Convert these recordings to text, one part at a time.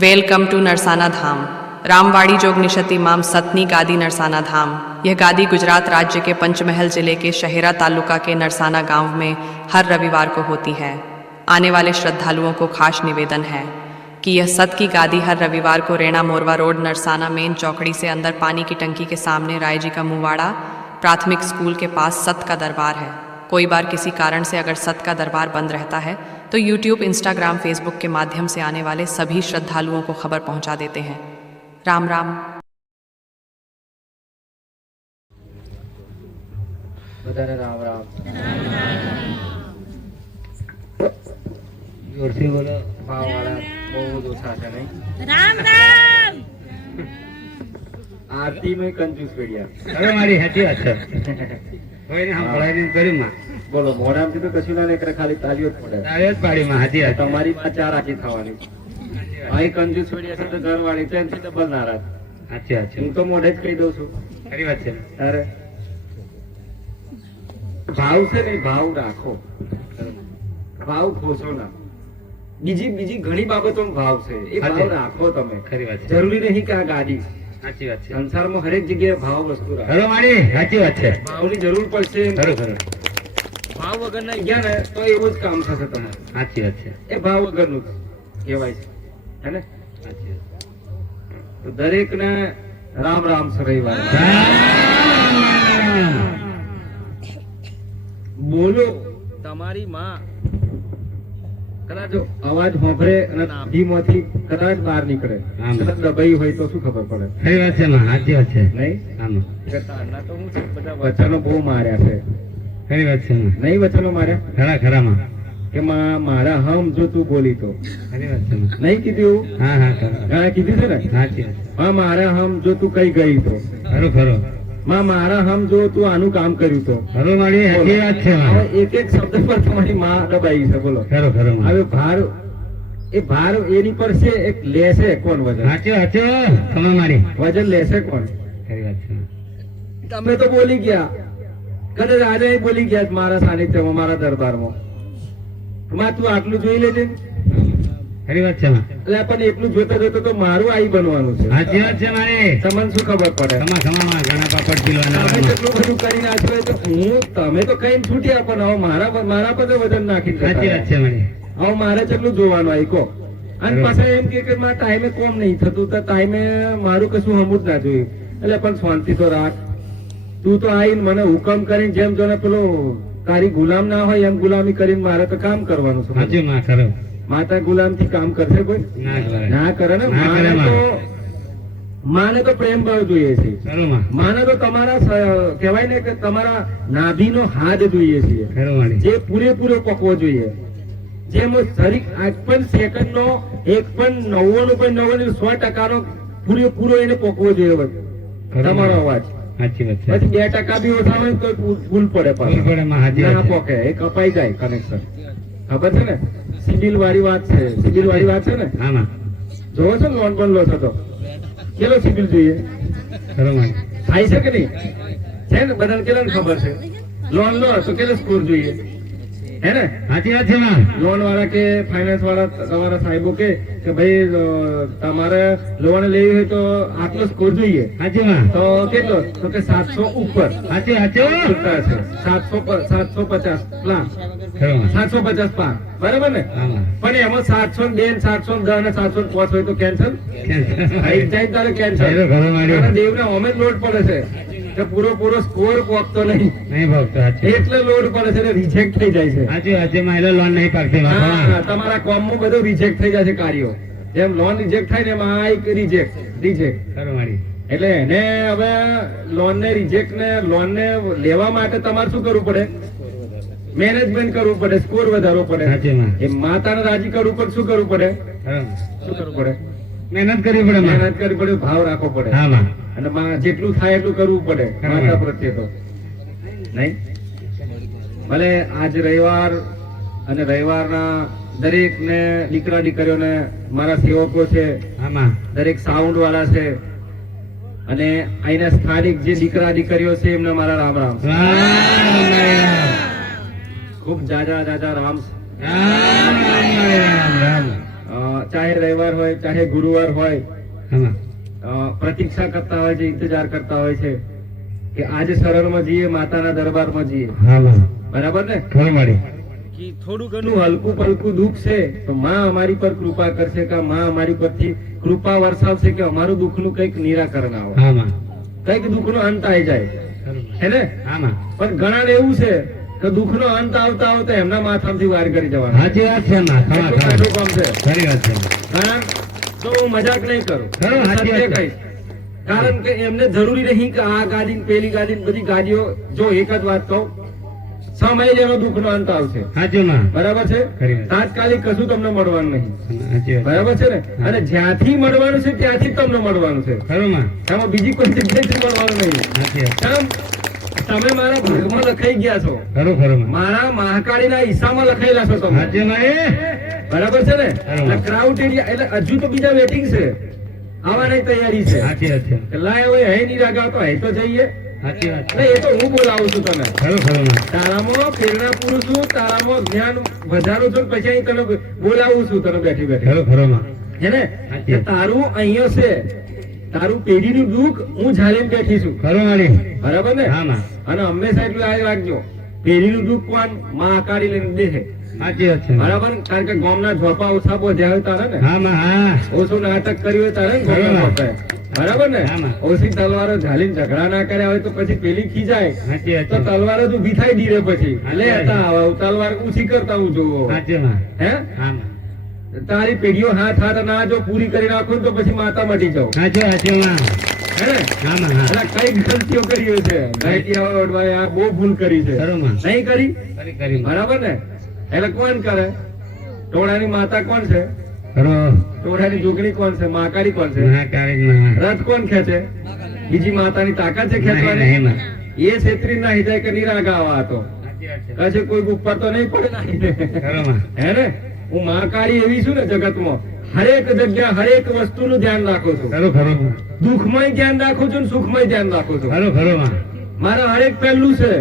Welcome to Narsana धाम। रामवाड़ी जोग निशति माम सतनी गादी नरसाना धाम। यह गादी गुजरात राज्य के पंचमहल जिले के शहेरा तालुका के नरसाना गांव में हर रविवार को होती है। आने वाले श्रद्धालुओं को खास निवेदन है कि यह सत की गादी हर रविवार को रेणा मोरवा रोड नरसाना मेन चौकड़ी से अंदर पानी की टंकी के सामने राय जी का मुवाड़ा प्राथमिक स्कूल के पास सत का दरबार है। कोई बार किसी कारण से अगर सत का दरबार बंद रहता है तो यूट्यूब, इंस्टाग्राम, फेसबुक के माध्यम से आने वाले सभी श्रद्धालुओं को खबर पहुंचा देते हैं। राम राम। राम राम। जोर से बोलो, भाव वाला बहुत ओछा है नहीं। राम राम। आरती में कंजूस बढ़िया। अरे मारी हाथी अच्छा कोई ने हम पढ़ाई કર્યું માં બોલો મોઢામાંથી તો કશું ના નીકળે, ખાલી તાળીઓ જ પડે. તારે જ પાડી માં હાથી હતા તમારી માં ચાર આખી થવાની. અહીં કંજૂસ પડ્યા છે તો ઘરવાળી ત્યાંથી ડબલ નારાજ. સાચી વાત છે. હું તો મોઢે જ કહી દઉં છું. ખરી વાત છે. અરે ભાવ છે ને, ભાવ રાખો, ભાવ ખોશો ના. બીજી ઘણી બાબતોમાં ભાવ છે, એ ભાવ રાખો તમે. ખરી વાત છે. જરૂરી નહીં કે આ ગાડી. સાચી વાત છે. સંસારમાં હરેક જગ્યાએ ભાવ વસ્તુ રાખો. ખરો મારી સાચી વાત છે. ભાવની જરૂર પડશે. ખરો ખરો ભાવ વગર ના ગયા ને તો એવું જ કામ થશે તમારે. સાચી વાત છે. એ ભાવ વગરનું કહેવાય છે, હે ને? સાચી વાત. તો દરેક ને રામ રામ રવિવાર બોલો. તમારી માં કદાચ અવાજ સાંભળે અને નાભીમાંથી કદાચ બહાર નીકળે, કદાચ દબાઈ હોય તો શું ખબર પડે? ખરી વાત છે માં સાચી વાત છે. નહીં આમાં કે તારના તો હું છે, બધા વચનો બહુ માર્યા છે. ખરી વાત છે માં. નહીં વચનો માર્યા ખરા ખરા માં કે મારા હમ જો તું બોલી તો. ખરી વાત છે માં. નહીં કીધું? હા હા ખરા ઘણા કીધું છે ને. સાચી વાત. હા, મારા હમ જો તું કઈ ગઈ તો. ખરો ખરો માં મારા હમ જો તું આનું કામ કર્યું તો. ખરો મારી સાચી વાત છે માં. હવે એક એક શબ્દ પર તમારી માં દબાઈ છે. બોલો. ખરો ખરો માં. હવે ભાર, એ ભાર એની પર છે, એક લેશે કોણ વજન? સાચી વાત છે. તમે મારી વજન લેશે કોણ? ખરી વાત છે. તમે તો બોલી ગયા, કદાચ આજે બોલી ગયા મારા સાનિધ્યમાં, મારા દરબારમાં. માં તું આટલું જોઈ લેજે. ખરી વાત છે માં. એટલે પણ એટલું જોતા જોતા તો મારું આઈ બનવાનું છે. સાચી વાત છે મારી. તમને શું ખબર પડે? ખમા ખમામાં ઘણા પાપડ કિલો તમે કેટલું બધું કરી નાખ્યું તો તમે તો કઈ છૂટ્યા, પણ હવે મારા પર વજન નાખી. સાચી વાત છે મારી. હવે મારે કેટલું જોવાનું આવી કહો. અને પાછા એમ કે મારા ટાઈમે કોમ નહીં થતું, તો ટાઈમે મારું કશું હમું જ ના જોયું. એટલે પણ શાંતિ તો રાખ. તું તો આવીને મને હુકમ કરીને, જેમ જોને પેલો તારી ગુલામ ના હોય એમ ગુલામી કરીને મારે તો કામ કરવાનું છે. સાચું માં. ખરો માતા ગુલામ થી કામ કરશે કોઈ? ના કરે. ના કરે ને. ના કરે માં. માને તો પ્રેમ ભાવ જોઈએ છે. ખરો માં. માને તો તમારા કહેવાય ને કે તમારા નાભીનો હાથ જોઈએ છે, ખરો મારી. જે પૂરેપૂરો પકવો જોઈએ. જેમ શરીર એક પણ સેકન્ડ નો 1.99.99% પૂરેપૂરો એને પકવો જોઈએ. તમારો અવાજ સાચી વાત છે. પછી 2% બી ઓછા હોય તો ભૂલ પડે. ભૂલ પડે માં. સાચી ના વાત છે. પોકે, એ કપાઈ જાય કનેક્શન. ખબર છે ને? સિવિલ વાળી વાત છે. સિવિલ વાળી વાત છે ને. હા માં. જોવો છો લોન પણ લો છો તો કેટલો સિવિલ જોઈએ? ખરો મારી. થાય છે કે નહીં? છે ને? બધાને કેટલાને ખબર છે? લોન લો તો કેટલો સ્કોર જોઈએ, હે ને? સાચી વાત છે માં. લોન વાળા કે ફાઇનાન્સ વાળા તમારા સાહેબો કે ભાઈ તમારે લોન લેવી હોય તો આટલો સ્કોર જોઈએ. સાચી માં. તો કેટલો? તો કે 700 ઉપર. સાચી સાચું. છૂટા છે 750 પ્લાન, ખરો માં. 750 પાર. બરાબર ને? હા માં. પણ એમાં 702 ને 710 અને 705 હોય તો કેન્સલ થઈ જાય. તારે કેન્સલ. ખરો મારી. દેવને અમે જ લોડ પડે છે કે પૂરો સ્કોર પહોંચતો નહીં, નહીં ભાવતો. સાચી એટલે લોડ પડે છે, રિજેક્ટ થઈ જાય છે. સાચી વાત છે માં. એટલે લોન નહીં પાકતી માં. હા, તમારા કોમમાં બધું રિજેક્ટ થઈ જાય છે કાર્યો. જેમ લોન રિજેક્ટ થાય ને એમ આ એક રિજેક્ટ. ખરો મારી. એટલે એને હવે લોન ને રિજેક્ટ ને લોન ને લેવા માટે તમારે શું કરવું પડે? મેનેજમેન્ટ કરવું પડે, સ્કોર વધારવો પડે. સાચી માં. એ માતાને રાજી કરવું પડે. શું કરવું પડે? ખરો. શું કરવું પડે? મહેનત કરવી પડે માં. મહેનત કરવી પડે, ભાવ રાખવો પડે. હા માં. અને જેટલું થાય એટલું કરવું પડે માતા પ્રત્યે તો. નહીં ભલે આજ રવિવાર અને રવિવારના દરેક ને દીકરા દીકરીઓને મારા સેવકો છે, હા માં. દરેક સાઉન્ડ વાળા છે, અને અહીંના સ્થાનિક જે દીકરા દીકરીઓ છે એમને મારા રામ રામ. ખૂબ જાજા રામ. રામ રામ રામ રામ. ચાહે રવિવાર હોય ચાહે ગુરુવાર હોય હા માં પ્રતીક્ષા કરતા હોય છે, ઇંતજાર કરતા હોય છે કે આજે શરણમાં જઈએ, માતાના દરબારમાં જઈએ. હા માં બરાબર ને? ખરું મારી કે થોડું ઘણું હલકું પલકું દુઃખ છે તો માં અમારી પર કૃપા કરશે કે માં અમારી પરથી કૃપા વરસાવશે કે અમારું દુઃખનું કંઈક નિરાકરણ આવે, હા માં કંઈક દુઃખનો અંત આવી જાય. ખરું હે ને? હા માં પણ ઘણા એવું છે કે દુઃખનો અંત આવતા આવતા એમના માથામાંથી વાર કરી જવાનો. સાચી વાત છે માં ખમા એટલું ખમા કાઢું કામ છે. ખરી વાત છે ઘણા તો હું મજાક નહીં કરું, ખરું, સાચી સત્ય વાત છે. કહીશ. કારણ કે એમને જરૂરી નહીં કે આ ગાડી ને પેલી ગાડી ને બધી ગાડીઓ, જો એક જ વાત કહું, સમય જેનો દુઃખનો અંત આવશે. સાચું માં બરાબર છે? ખરી વાત. તાત્કાલિક કશું તમને મળવાનું નહીં. સાચી વાત બરાબર છે ને? હા. અને જ્યાંથી મળવાનું છે ત્યાંથી જ તમને મળવાનું છે. ખરું માં એમાં બીજી કોઈ જગ્યાએથી મળવાનું નહીં. સાચી વાત કેમ? તમે મારા ભાગમાં લખાઈ ગયા છો, ખરું ખરું માં મારા મહાકાળીના હિસ્સામાં લખાયેલા છો તમે. સાચું માં એ બરાબર છે ને? બરાબર. એટલે ક્રાઉડ એરિયા, એટલે હજુ તો બીજા વેટિંગ છે, આવવાની તૈયારી છે. સાચી વાત છે કે લાય હવે હે નહીં રાગાવતો, હે તો જઈએ. સાચી વાત એટલે એ તો હું બોલાવું છું તને. ખરું ખરું માં તારામાં પ્રેરણા પૂરું છું, તારામાં જ્ઞાન વધારું છું, પછી અહીં તને બોલાવું છું તને બેઠી બેઠી. ખરું ખરું માં હે ને? સાચી. કે તારું અહીંયા છે, તારું પેઢીનું દુઃખ હું ઝાલીને બેઠી છું. ખરું મારી બરાબર ને? હા માં અને હંમેશા એટલું યાદ રાખજો, પેઢીનું દુઃખ કોણ? માં આકારી લઈને દેહે. સાચી વાત છે માં. બરાબર? કારણ કે ગામના ઝોપા ઓછા બોધ્યા હોય તારે ને, હા માં હા ઓછું નાટક કર્યું હોય તારે ને ગામના ઝોપાએ. બરાબર ને? હા, માં. ઓછી તલવારો ઝાલીને ઝઘડા ના કર્યા હોય તો પછી પેલી ખીજાય સાચી વાત તો છે તલવાર જ ઊભી થાય ધીરે પછી. લે હતા આવા તલવાર ઊંચી કરતા હું જોવો. સાચી માં હે? હા માં તારી પેઢીઓ હાથ હાથ ના જો પૂરી કરી નાખો ને તો પછી માતા મટી જાવ. સાચું સાચું માં હે ને? હા માં હા એટલે કઈ ગલતીઓ કરી હોય છે, નાઈટિયા વડવાએ આ બહુ ભૂલ કરી છે. ખરું માં નહીં કરી? ખરી ખરી માં બરાબર ને? એટલે કોણ કરે? ટોળાની માતા કોણ છે? ખરું ટોળાની જોગણી કોણ છે? મહાકાળી કોણ છે? ના કારી માં રથ કોણ ખેંચે? બીજી માતાની તાકાત છે નહીં ખેંચવાની? નહીં માં એ છેતરી ના હિજાય કે નિરાગા આવા હતો સાચી વાત છે કશે કોઈ ઉપર તો નહીં પડે નાખીને. ખરું માં હે ને? હું મહાકાળી એવી છું ને જગતમાં, હરેક જગ્યા હરેક વસ્તુનું ધ્યાન રાખું છું. ખરું ખરું માં દુઃખમય ધ્યાન રાખું છું ને સુખમય ધ્યાન રાખું છું. ખરું ખરું માં મારા હરેક પહેલું છે,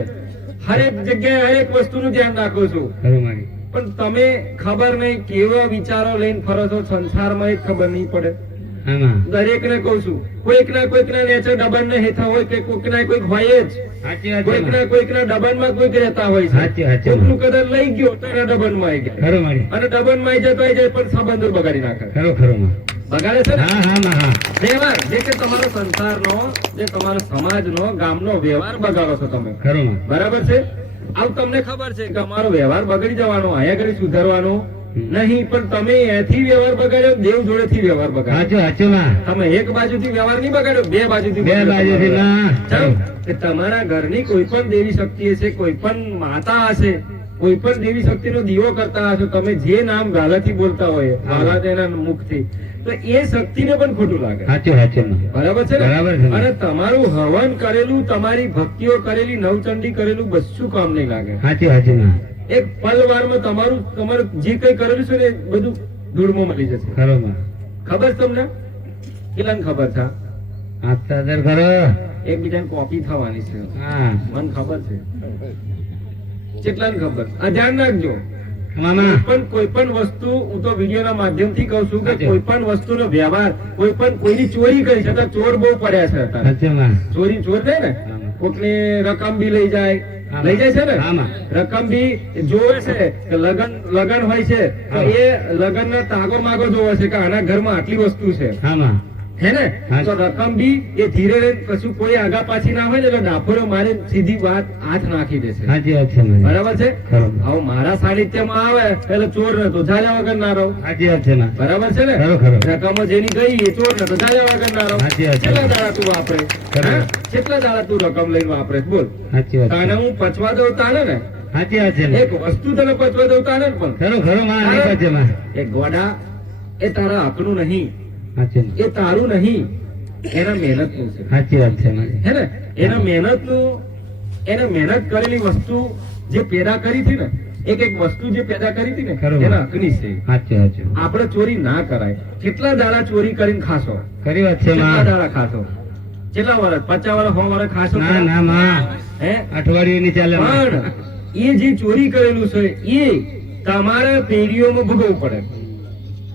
હરેક જગ્યાએ હરેક વસ્તુનું ધ્યાન રાખું છું. ખરું મારી પણ તમે ખબર નહીં કેવા વિચારો લઈને ફરો છો સંસારમાં, એ જ ખબર નહીં પડે. હા માં દરેક ને કઉ છું, કોઈક ના નેચર ડબન ને હેઠા હોય કે કોઈક ના કોઈક હોય જ. સાચી વાત છે માં. કોઈક ના ડબન માં કોઈક રહેતા હોય સાચી છે. વાત છે. કોઈકનું કદર લઈ ગયો તો એના ડબન માં આવી ગયા, ખરું મારી અને ડબન માં આવી જાય પણ સંબંધો બગાડી નાખે. ખરું ખરું માં બગાડે છે ને? હા હા માં હા વ્યવહાર જે કે તમારો સંસારનો, જે તમારો સમાજનો, ગામનો વ્યવહાર બગાડો છો તમે. ખરું માં બરાબર છે? આવું તમને ખબર છે કે અમારો વ્યવહાર બગડી જવાનો, અહીંયા ઘડી સુધારવાનો નહીં, પણ તમે એથી વ્યવહાર બગાડ્યો, દેવ જોડેથી વ્યવહાર બગાડ્યો. સાચું સાચું માં તમે એક બાજુથી વ્યવહાર નહીં બગાડ્યો, બે બાજુથી બે બાજુથી ના ચાલો, કે તમારા ઘરની કોઈ પણ દેવી શક્તિ હશે, કોઈ પણ માતા હશે, કોઈ પણ દેવી શક્તિનો દીવો કરતા હશો, તમે જે નામ ગાલાથી બોલતા હોય, ગાલા તેના મુખથી, તો એ શક્તિને પણ ખોટું લાગે. સાચું સાચું માં બરાબર છે બરાબર ને? છે. અને તમારું હવન કરેલું, તમારી ભક્તિઓ કરેલી, નવચંડી કરેલું બધું કામ નહીં લાગે. સાચું સાચું માં એક પલવારમાં તમારું જે કઈ કરેલું છે ને એ બધું ધૂળમાં મળી જશે. ખરું માં ખબર છે તમને? કેટલાને ખબર છે? આપતા દર ખરો એકબીજાને કોપી થવાની છે, હા મને ખબર છે. કેટલાને ખબર? આ ધ્યાન રાખજો. મામા કોઈ પણ વસ્તુ, હું તો વિડીયોના માધ્યમથી કહું છું કે સાચું. કોઈ પણ વસ્તુનો વ્યવહાર, કોઈની ચોરી કરી છે, અત્યારે ચોર બહુ પડ્યા છે અત્યારે. સાચું માં ચોર થાય ને, આમાં. કોકની રકમ બી લઈ જાય, આમાં. લઈ જાય છે ને, આમાં. રકમ બી જોવે છે કે લગન હોય છે તો આમાં. એ લગન ના તાગો માગો જોવે છે કે આના ઘરમાં આટલી વસ્તુ છે, હા માં હે ને? હા. તો રકમ બી એ ધીરે રહીને કશું કોઈ આગા પાછી ના હોય ને એટલે ડાફોરો મારે સીધી વાત હાથ નાખી દેશે. સાચી વાત છે મારી. બરાબર છે? ખરું. હવે મારા સાનિધ્યમાં આવે એટલે ચોર ને તો ઝાલ્યા વગર ના રહો. સાચી વાત છે માં. બરાબર છે ને? ખરું, ખરું. રકમ જેની ગઈ એ ચોર ને તો ઝાલ્યા વગર ના રહો. સાચી વાત છે. કેટલા દાડા તું વાપરે? ખરું. હા? કેટલા દાડા તું રકમ લઈને વાપરે? બોલ. સાચી વાત તાને છે. હું પચવા દઉં તાને ને, સાચી વાત છે માં. એક વસ્તુ તને પચવા દઉં તાને ને, પણ ખરું ખરું માં નીકળ છે માં. એ ગોડા એ તારા હકનું નહીં, સાચી વાત. એ તારું નહીં, એના મહેનતનું છે. સાચી વાત છે મારી. હે ને? એના મહેનતનું, એને મહેનત કરેલી વસ્તુ જે પેદા કરી હતી ને, એક વસ્તુ જે પેદા કરી હતી ને, ખરું. એના હકની છે. સાચું સાચું. આપણે ચોરી ના કરાય. કેટલા દાડા ચોરી કરીને ખાશો? ખરી વાત છે કેટલા માં. દાડા ખાશો? કેટલા વર્ષ? 50 વર્ષ, 100 વર્ષ ખાશો? ના ના માં હે? અઠવાડિયું ની ચાલે માં. પણ એ જે ચોરી કરેલું છે એ તમારા પેઢીઓમાં ભોગવવું પડે.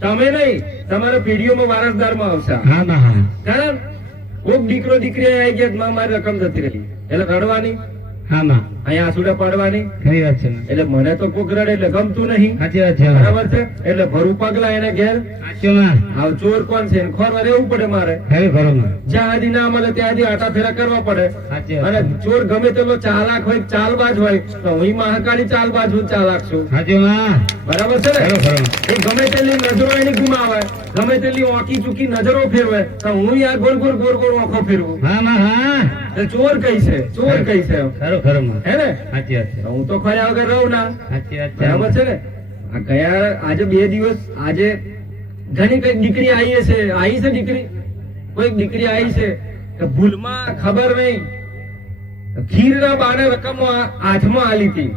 તમે નહીં, તમારા પેઢીઓમાં વારસદારમાં આવશે. હા માં હા કારણ કોક દીકરો દીકરી આવી ગયા, માં મારી રકમ જતી રહી, એટલે રડવાની, હા માં અહીંયા આંસુડા પાડવાની. ખરી વાત છે માં. એટલે મને તો કોક રડે એટલે ગમતું નહીં, સાચી વાત છે માં. બરાબર છે. એટલે ભરું પગલા એને ઘેર. સાચું માં. આ ચોર કોણ છે, ખોરવા રહેવું પડે મારે. ખરી ખરો માં. જ્યાં આદિ ના મળે ત્યાં આદિ આટા ફેરા કરવા પડે. સાચી અને વાત છે. ચોર ગમે તેટલો ચાલાક હોય, ચાલબાજ હોય, તો હું મહાકાળી ચાલબાજ હું, ચાલાક છું. સાચું માં. બરાબર છે ને? ખરો ખરો માં. એ ગમે તેટલી નજરો એની ગુમાવે, ગમે તેટલી ઓકી ચૂકી નજરો ફેરવે, તો હું યાર ગોળ ગોળ ગોળ ગોળ ઓખો ફેરવું. હા માં હા તો ચોર કઈ છે, ચોર કઈ છે, ખરો ખરો માં. હે ને? સાચી વાત છે. હું તો ખર્યા વગર રહું ના. સાચી વાત છે. બરાબર છે ને? આ ગયા આજે 2 દિવસ, આજે ઘણી કઈક દીકરી આવી છે દીકરી, કોઈક દીકરી આવી છે કે ભૂલમાં ખબર નહીં ખીરના બાને રકમ હાથમાં આલી હતી,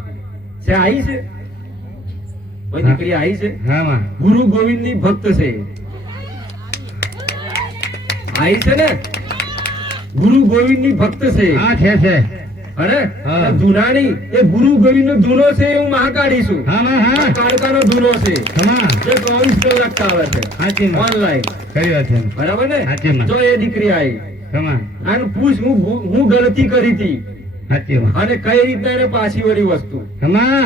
છે આવી છે કોઈ દીકરી આવી છે, હા માં. ગુરુ ગોવિંદ ની ભક્ત છે, આવી છે ને, ગુરુ ગોવિંદ ની ભક્ત છે. હા છે અને હા. ધૂનાની એ ગુરુ ગોવિંદ નો ધૂનો છે, હું મહાકાળી છું. હા માં હા કાળકાનો ધૂનો છે, હા જે 24 કલાક ચાલે છે સાચી માં. ઓનલાઈન. ખરી વાત છે. બરાબર ને? સાચી માં. જો એ દીકરી આવી ખમા. અને પૂછ હું ગલતી કરી હતી સાચી માં. અને કઈ રીતના એને પાછી વળી વસ્તુ. ખમા.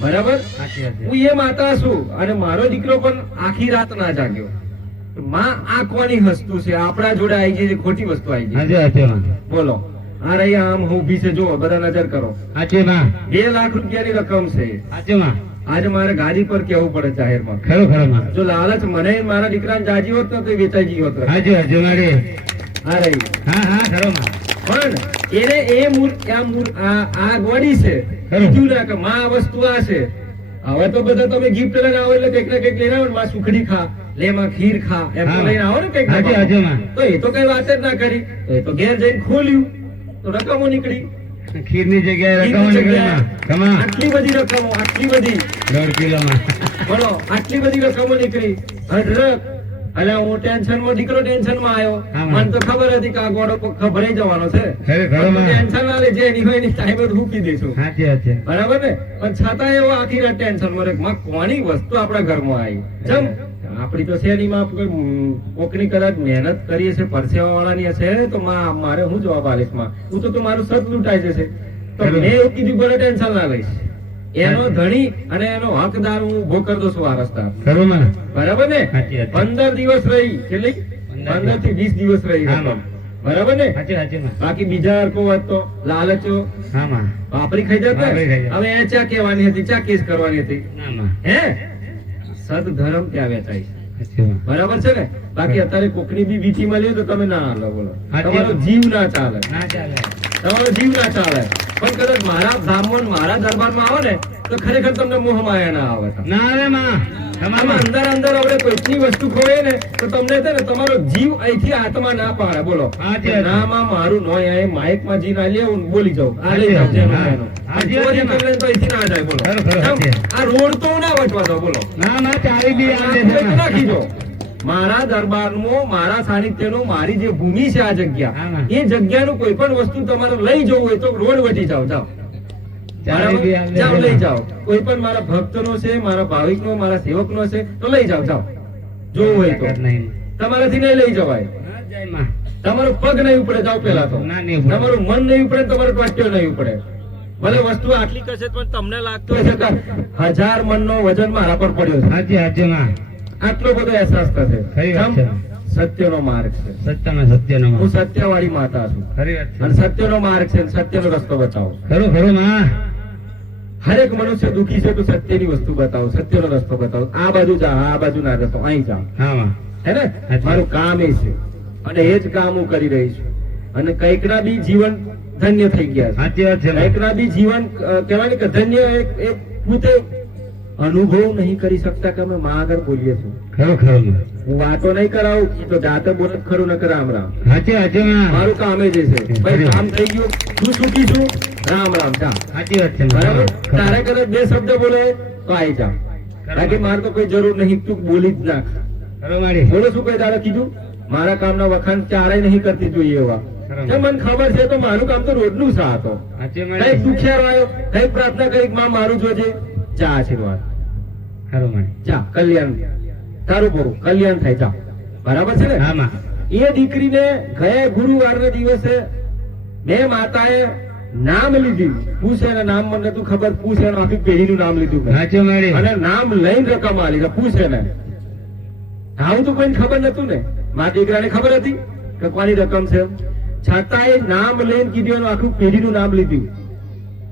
બરાબર? સાચી વાત છે. હું એ માતા છું અને મારો દીકરો પણ આખી રાત ના જાગ્યો. માં આ કોની વસ્તુ છે, આપણા જોડે આવી ગઈ છે, ખોટી વસ્તુ આવી ગઈ. સાચી વાત છે માં. બોલો, આ રહી આમ ઊભી છે, જો બધા નજર કરો. સાચી માં. 2 લાખ રૂપિયાની રકમ છે. સાચી માં. આજે મારે ગાડી પર કેવું પડે જાહેરમાં. ખરો ખરો માં. જો લાલચ મને મારા દીકરાને જાજી હોત ને તો એ વેચાઈ ગઈ હોત. સાચી વાત છે મારી. આ રહી. હા હા ખરો માં. પણ એને આ ગોડી છે, કીધું ને કે માં આ વસ્તુ આ છે. હવે તો બધા તમે ગિફ્ટ લઈને આવો એટલે કંઈક ને કંઈક લઈને આવો ને, માં સુખડી ખા, લે માં ખીર ખા, એમ તો હા. લઈને આવો ને કંઈક ને હાજી, કંઈક. હાજી માં. તો એ તો કઈ વાત જ ના કરી, તો એ તો ઘેર જઈને ખોલ્યું તો રકમો નીકળી. ખીરની જગ્યાએ રકમ ખીરની નીકળે માં. ખમા. આટલી બધી રકમો, આટલી બધી 1.5 કિલો માં. બોલો, આટલી બધી રકમો નીકળી. અઢળક. એટલે હું ટેન્શનમાં, દીકરો ટેન્શનમાં આવ્યો. હા, મને તો ખબર હતી કે આ ગોળો ભરાઈ જવાનો છે. ખરે ખરો માં. ટેન્શન ના લે, જે એની હોય એની ટાઈમે જ મૂકી દઈશું. સાચી વાત છે. બરાબર ને? પણ છતાં એવો આખી રાત ટેન્શન માં રહે, માં કોની વસ્તુ આપણા ઘરમાં આવી. જેમ આપણી તો છે નહીં, માં કોકની કદાચ મહેનત કરીએ છે, પરસેવા વાળાની હશે તો માં મારે હું જવાબ આલીશ? માં હું તો મારું સત લૂંટાઈ જશે. તો મેં એવું કીધું, ભલે ટેન્શન ના લઈશ, એનો ધણી અને એનો હકદાર હું ઉભો કરી દઉં છું, વારસદાર. ખરો માં. બરાબર ને? સાચી વાત છે. 15 દિવસ રહી, કેટલી? 15 થી 20 દિવસ રહી. હા, માં. બરાબર ને? સાચી સાચી માં. બાકી બીજા હરકો હોત તો લાલચો હા માં. વાપરી ખાઈ જતા. વાપરી ખાઈ જતા. હવે એ ચા કહેવાની હતી, ચા કેસ કરવાની હતી. ના માં. હે સદધર્મ ત્યાં વેચાય છે. સાચી માં. બરાબર છે ને? બાકી અત્યારે કોકની બી વીથી મળી તો તમે ના હાલો. બોલો, સાચી તમારો વાત. જીવ ના ચાલે, ના ચાલે. તમારો જીવ ના ચાલે. પણ કદાચ મારા બ્રાહ્મણ મારા દરબારમાં આવો ને તો ખરેખર તમને મોહ માયા ના આવે. ના આવે માં. આમાં અંદર અંદર આપણે કોઈની વસ્તુ ખોવાય ને તો તમને છે ને તમારો જીવ અહીંથી આત્મા ના પાડે. બોલો, હાજી, હાજી. ના માં મારું નો અહીંયા માઇક માં જી ના લેવું ને બોલી જાઉં, આ લઈ જાઉં, જેનું હા. એનું. આ હાજી, ચોરી હાજી, કરી લે તો અહીંથી ના જાય. બોલો, ખરું, ખરું, કેમ? હાજી. આ રોડ તો ના વટવા દો. બોલો, ના ના ચાવી બી આ આવે છે કોઈ માં. નાખી દો. મારા દરબારમાં મારા સાનિધ્યનો મારી જે ભૂમિ છે, આ જગ્યા, હા. એ જગ્યાનું કોઈ પણ વસ્તુ તમારે લઈ જવું હોય તો રોડ વટી જાઓ. જાઓ, ચાવી બી આવે જાઓ, છે લઈ માં. જાઓ. કોઈ પણ મારા ભક્તનો છે, મારા ભાવિકનો, મારા સેવકનો છે તો લઈ જાઓ. જાઓ, જોવું હોય તો. નહીં. તમારાથી નહીં લઈ જવાય. ના જાય માં. તમારો પગ નહીં ઉપડે. જાઓ પેલા તો. ના, નહીં ઉપડે. તમારું મન નહીં ઉપડે, તમારું ટ્વાટ્યો નહીં ઉપડે. ભલે વસ્તુ આટલી કશે પણ તમને લાગતું હશે કે 1000 મણનો વજન મારા પર પડ્યો છે. સાચી સાચી માં. આટલો બધો અહેસાસ થશે. ખરી વાત છે. કેમ? સત્યનો માર્ગ છે. સત્યમાં સત્યનો હું માં. સત્યવાળી માતા છું ખરી વાત અને છે. સત્યનો માર્ગ છે, સત્યનો રસ્તો બતાવો. ખરું ખરું માં. હરેક મનુષ્ય દુઃખી છે તો સત્યની વસ્તુ બતાવો, સત્યનો રસ્તો બતાવો. આ બાજુ જા, આ બાજુ ના જતો, અહીં જાઓ. હા માં. હે ને? હાજી. મારું કામ એ છે અને એ જ કામ હું કરી રહી છું. અને કંઈકના બી જીવન ધન્ય થઈ ગયા છે. સાચી વાત છે માં. કંઈકના બી જીવન કહેવાય ને કે ધન્ય એક પોતે અનુભવ નહીં કરી શકતા કે અમે માં આગળ બોલીએ છીએ. ખરું ખરું માં. હું વાતો નહીં કરાવું, એ તો જાતે બોલે જ ખરું, નકર રામ રામ. સાચી સાચી માં. મારું કામ એ જ છે. ભાઈ કામ થઈ ગયું, હું સુખી છું, રામ રામ. જા, સાચી વાત છે માં. બરાબર? ખરું. તારે કદાચ 2 શબ્દ બોલે તો આવી જા. બાકી મારે તો કોઈ જરૂર નહીં, તું બોલી જ નાખ. ખરું મારી. બોલો, શું કઈ તારે કીધું? મારા કામના વખાણ ચારેય નહીં કરતી જોઈએ એવા. ખરું. કે મને ખબર છે તો મારું કામ તો રોજનું સા હતો. સાચી કઈક મારી. દુખિયારો આવ્યો, કઈક પ્રાર્થના કરી, માં મારું જોજે, જા આશીર્વાદ, ખરું મારી. જા કલ્યાણ. તારું પૂરું કલ્યાણ થાય જા બરાબર છે ને હા માં એ દીકરીને ગયા ગુરુવારના દિવસે બે માતાએ નામ લીધું. પૂછે એના નામ મને તું ખબર, પૂછે એનું આખી પેઢીનું નામ લીધું મેં. સાચું મારી અને નામ લઈને રકમ આલી. પૂછે ને આવું તો કોઈને ખબર નતું ને, મારા દીકરાને ખબર હતી કે કોની રકમ છે, છતાંય નામ લઈને કીધું, એનું આખું પેઢીનું નામ લીધું.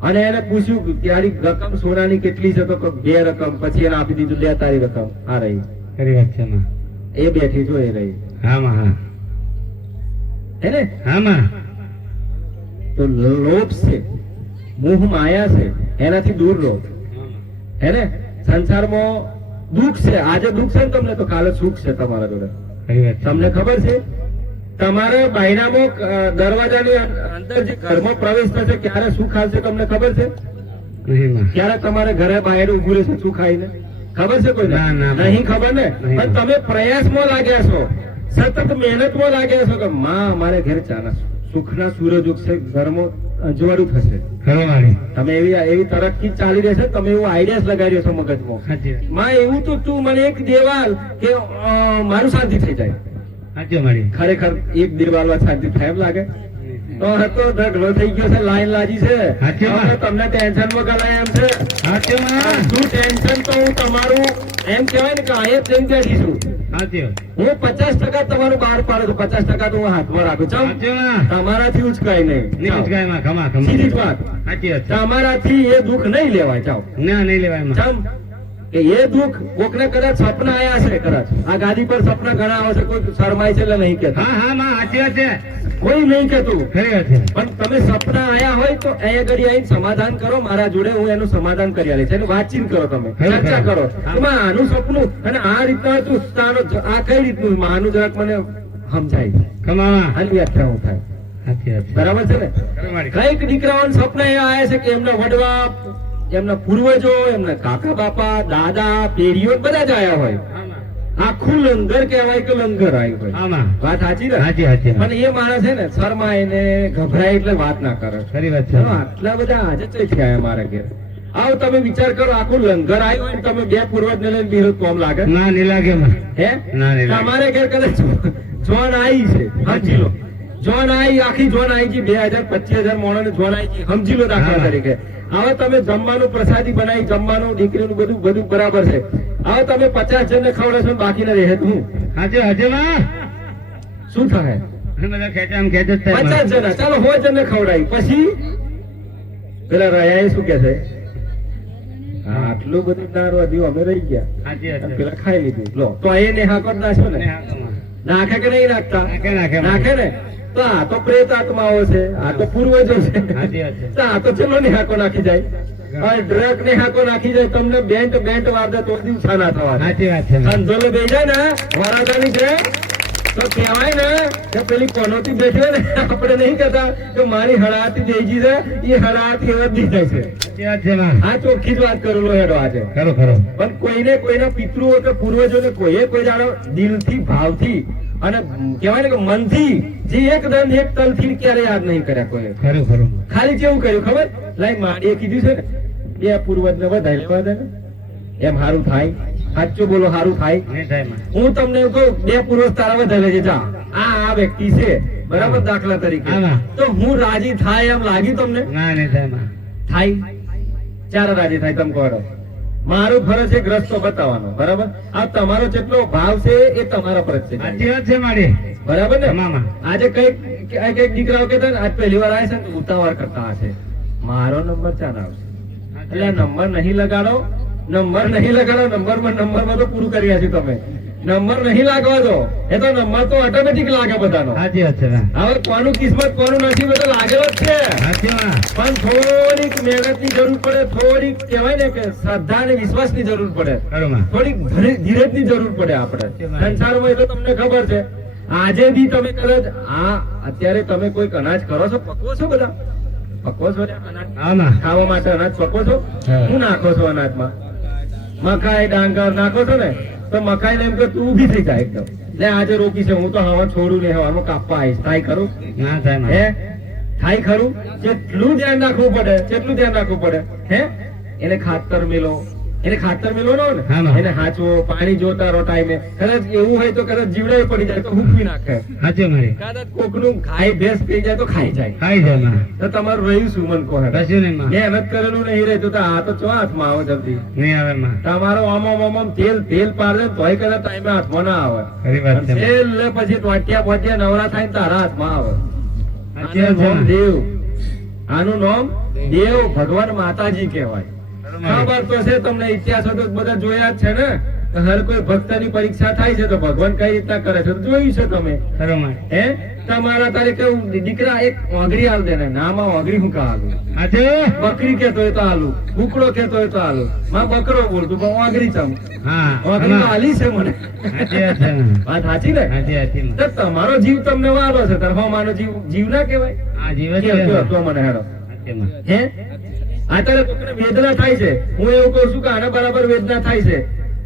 અને એને પૂછ્યું કે તારી રકમ સોનાની કેટલી છે, તો કે 2 રકમ. પછી એને આપી દીધું, લે તારી રકમ આ રહી. ખરી વાત છે માં એ બેઠી જો એ રહી. હા માં હા હે ને? હા માં તો લોભ છે, મોહ માયા છે, એનાથી દૂર રહો. હે ને? સંસારમાં દુઃખ છે, આજે દુઃખ છે ને તમને, તો કાલે સુખ છે તમારા જોડે. ખરી વાત છે તમને ખબર છે તમારા બાયણામાં દરવાજાની અંદર જે ઘરમાં પ્રવેશ થશે ક્યારે સુખ આવશે તમને ખબર છે? નહીં માં ક્યારે તમારે ઘરે બહાર ઉભું રહેશે સુખ આવીને? ખબર છે કોઈ? ના, ના. નહીં ખબર ને? નહીં. પણ તમે પ્રયાસમાં લાગ્યા છો, સતત મહેનતમાં લાગ્યા છો કે માં મારે ઘેર ચાલે સુખના સૂરજ ઉગશે, ઘરમાં અજવાળું થશે. ખરો મારી તમે એવી તરક્કી ચાલી રહેશે, તમે એવું આઈડિયાસ લગાવી રહ્યો છો મગજમાં. સાચી વાત માં એવું તો તું મને એક દેવાલ કે મારું શાંતિ થઈ જાય. સાચું મારી ખરેખર એક દિવાલમાં શાંતિ થાય એમ લાગે? તો હતો ઢગલો થઈ ગયો છે, લાઈન લાગી છે. સાચી વાત. હવે તમને ટેન્શન માં કરાય એમ છે. સાચું માં શું ટેન્શન? તો હું તમારું એમ કહેવાય ને કે અહીંયા જ જઈને બેઠી છું. સાચી વાત હું 50% તમારું બહાર પાડું છું, 50% તો હું હાથમાં રાખું છું. સાચું માં તમારાથી ઉચકાય નહીં. નહીં ઉચકાય માં ખમા ખમા સીધી જ વાત. સાચી વાત છે તમારાથી એ દુઃખ નહીં લેવાય. જાઓ. ના નહીં લેવાય માં ચમ કે એ દુઃખ કોકને કદાચ સપના આયા છે, કદાચ આ ગાદી પર સપના ઘણા આવે છે, કોઈ શરમાય છે એટલે નહીં કહેતા, હા હા માં સાચી વાત છે કોઈ નહીં કહેતું. ખરી વાત છે પણ તમે સપના આયા હોય તો અહીંયા ઘડી આવીને સમાધાન કરો મારા જોડે, હું એનું સમાધાન કરી આલીશ. એનું વાતચીત કરો, તમે ચર્ચા કરો. એમાં આનું સપનું અને આ રીતના હતું તો આ કઈ રીતનું આનું જરાક મને સમજાય. ખમા માં આની વ્યાખ્યા હું થાય. સાચી વાત છે બરાબર છે ને? ખરો મારી કઈક દીકરાઓના સપના એવા આવ્યા છે કે એમના વડવા, એમના પૂર્વજો, એમના કાકા બાપા, દાદા, પેઢીઓ બધા જ આયા હોય. હા માં આખું લંગર કહેવાય કે લંગર આવ્યું હોય. હા માં વાત સાચી ને? સાચી સાચી પણ એ માણસ છે ને શરમાય ને ગભરાય એટલે વાત ના કરે. ખરી વાત છે ચલો, આટલા બધા આજે ચૈથી આયા મારા ઘેર. આવો તમે વિચાર કરો, આખું લંગર આવ્યું હોય ને તમે 2 પૂર્વજ ને લઈને બિરુદ કોમ લાગે? ના નહીં લાગે માં હે? ના નહીં લાગે તમારે ઘેર કદાચ જોન આવી છે, સમજી લો. જોન આવી, આખી જોન આવી છે, 2000-25,000 મોણોની જોન આવી છે, સમજી લો દાખલા હા. તરીકે. હવે તમે જમવાનું પ્રસાદી બનાવી, જમવાનું દીકરીનું બધું બરાબર છે. હવે તમે 50 જણને ખવડાવશો ને બાકીને રહે તો હું સાચું સાચું માં શું થાય? બધા ખેંચામ ખેંચ જ થાય 50 માં. જણા, ચાલો 100 જણને ખવડાવી, પછી પેલા રહ્યા એ શું કે છે? હા, આટલું બધું દારૂ વધ્યું, અમે રહી ગયા સાચી વાત અને છે પેલા ખાઈ લીધું. લો તો એ નેહાકો જ નાખ્યો ને ને? હા ખમા. નાખે કે નહીં નાખતા? નાખે નાખે નાખે ને? તો આ તો પ્રેત આત્માઓ છે, આ તો પૂર્વજો છે. સાચી વાત છે તો આ તો ચલો નેહાકો નાખી જાય. હવે ડ્રગ નેહાકો નાખી જાય, તમને બેન્ટ વાદા તો દિવસા ના થવા. સાચી વાત છે માં. અંજોલો બે જાય ને વરાજાની છે તો કહેવાય ને કે પેલી કોનોથી બેઠી હોય ને, આપણે નહીં કહેતા કે મારી હળાતી દેજી છે, એ હળાતી વધી જાય છે. સાચી વાત છે માં. આ ચોખ્ખી જ વાત કરું લો હેડો આજે. ખરો ખરો પણ કોઈને કોઈના પિતૃઓ કે પૂર્વજોને કોઈએ કોઈ જાણો દિલથી, ભાવથી અને કહેવાય ને કે મનથી જે એકદમ એક તલથી ક્યારે યાદ નહીં કર્યા કોઈ. ખરું ખરું ખાલી કેવું કર્યું ખબર? લાઈ માડીએ કીધું છે ને 2 પૂર્વજને વધારે લેવા દે ને, એમ સારું થાય. સાચું બોલો, સારું થાય. નહીં થાય માં. હું તમને એવું કહું 2 પૂર્વજ તારા વધારે છે, જા આ વ્યક્તિ છે બરાબર, દાખલા તરીકે, હા. તો હું રાજી થાય એમ લાગી તમને? ના નહીં થાય માં. થાય. ચારે રાજી થાય, તમે કહો. મારું ફરજ એક રસ્તો બતાવવાનો, બરાબર? આ તમારો જેટલો ભાવ છે એ તમારા પર જ છે, સાચી વાત છે મારી. બરાબર ને? મામા. આજે કઈક દીકરાઓ કહેતા ને આજ પહેલી વાર આવે છે ને તો ઉતાવળ કરતા હશે, મારો નંબર ચાલ આવશે એટલે આ નંબર નહીં લગાડો, નંબરમાં તો પૂરું કરી છે તમે. નંબર નહીં લાગવા દો, એ તો નંબર તો ઓટોમેટિક લાગે બધાનો. સાચી વાત છે માં. હવે કોનું કિસ્મત કોનું નસીબ એ તો લાગેલો જ છે. સાચી માં. પણ થોડીક મહેનતની જરૂર પડે, થોડીક કહેવાય ને કે શ્રદ્ધા અને વિશ્વાસની જરૂર પડે, ખરો માં. થોડીક ધીરજની જરૂર પડે. આપણે સંસારમાં એ તો તમને ખબર છે. આજે બી તમે કદાચ અત્યારે તમે કોઈક અનાજ કરો છો, પકવો છો, બધા પકવો છો ને અનાજ હા માં. ખાવા માટે અનાજ પકવો છો? હા. શું નાખો છો અનાજમાં? મકાઈ, ડાંગર નાખો છો ને, તો મકાઈ ને એમ કે તું ઊભી થઈ જાય એકદમ, લે આજે રોકી છે, હું તો હવા છોડું ને હવામાં કાપવા આવીશ. થાય ખરું? ના થાય માં. હે? થાય ખરું? જેટલું ધ્યાન રાખવું પડે, હે? એને ખાતર મેલો, એને ખાતર મેળવાનો ને હા, માં. એને હાચવો, પાણી જોતા રહો ટાઈમે. કદાચ એવું હોય તો કદાચ જીવડાય પડી જાય તો હુકવી નાખે. સાચું મારી કદાચ કોકનું ગાય ભેંસ પી જાય તો ખાઈ જાય. ખાઈ જાય માં તો તમારું રહ્યું શું મન કહો હેડો? કશું નહીં માં મહેનત કરેલું નહીં રહેતું તો આ તો ચો હાથમાં આવે જલ્દી. નહીં આવે માં તમારો આમ તેલ પાડે તોય કદાચ ટાઈમે હાથમાં ના આવે. ખરી વાત છે માં. છેલ્લે પછી ટોટિયા બોટિયા નવરા થાય ને તારા હાથમાં આવે. સાચી આનું વાત નામ છે દેવ. આનું નામ દેવ ભગવાન માતાજી કહેવાય. માં. ખબર તો છે તમને, ઇતિહાસો તો બધા જોયા જ છે ને. તો હર કોઈ ભક્તની પરીક્ષા થાય છે તો ભગવાન કઈ રીતના કરે છે તો જોયું છે તમે. ખરો માં હે તમારા તારે કેવું દીકરા એક ઓગળી આલ દે ને, નામાં ઓગળી હું કા આલું. સાચું બકરી કેતો હોય તો આલુ, કુકડો કેતો હોય તો આલુ. માં બકરો બોલતું પણ ઓગળી ચમ. હા ઓગળી તો માં. આલી છે મને. સાચી વાત છે માં. વાત સાચી ને? સાચી સાચી માં. તો તમારો જીવ તમને વાલો છે તાર માનો જીવ ના કહેવાય? હા જીવન કેવો, છે કેવો, માં. તો મને હેડો. સાચી માં. હે અત્યારે કોકને વેદના થાય છે, હું એવું કહું છું કે આના બરાબર વેદના થાય છે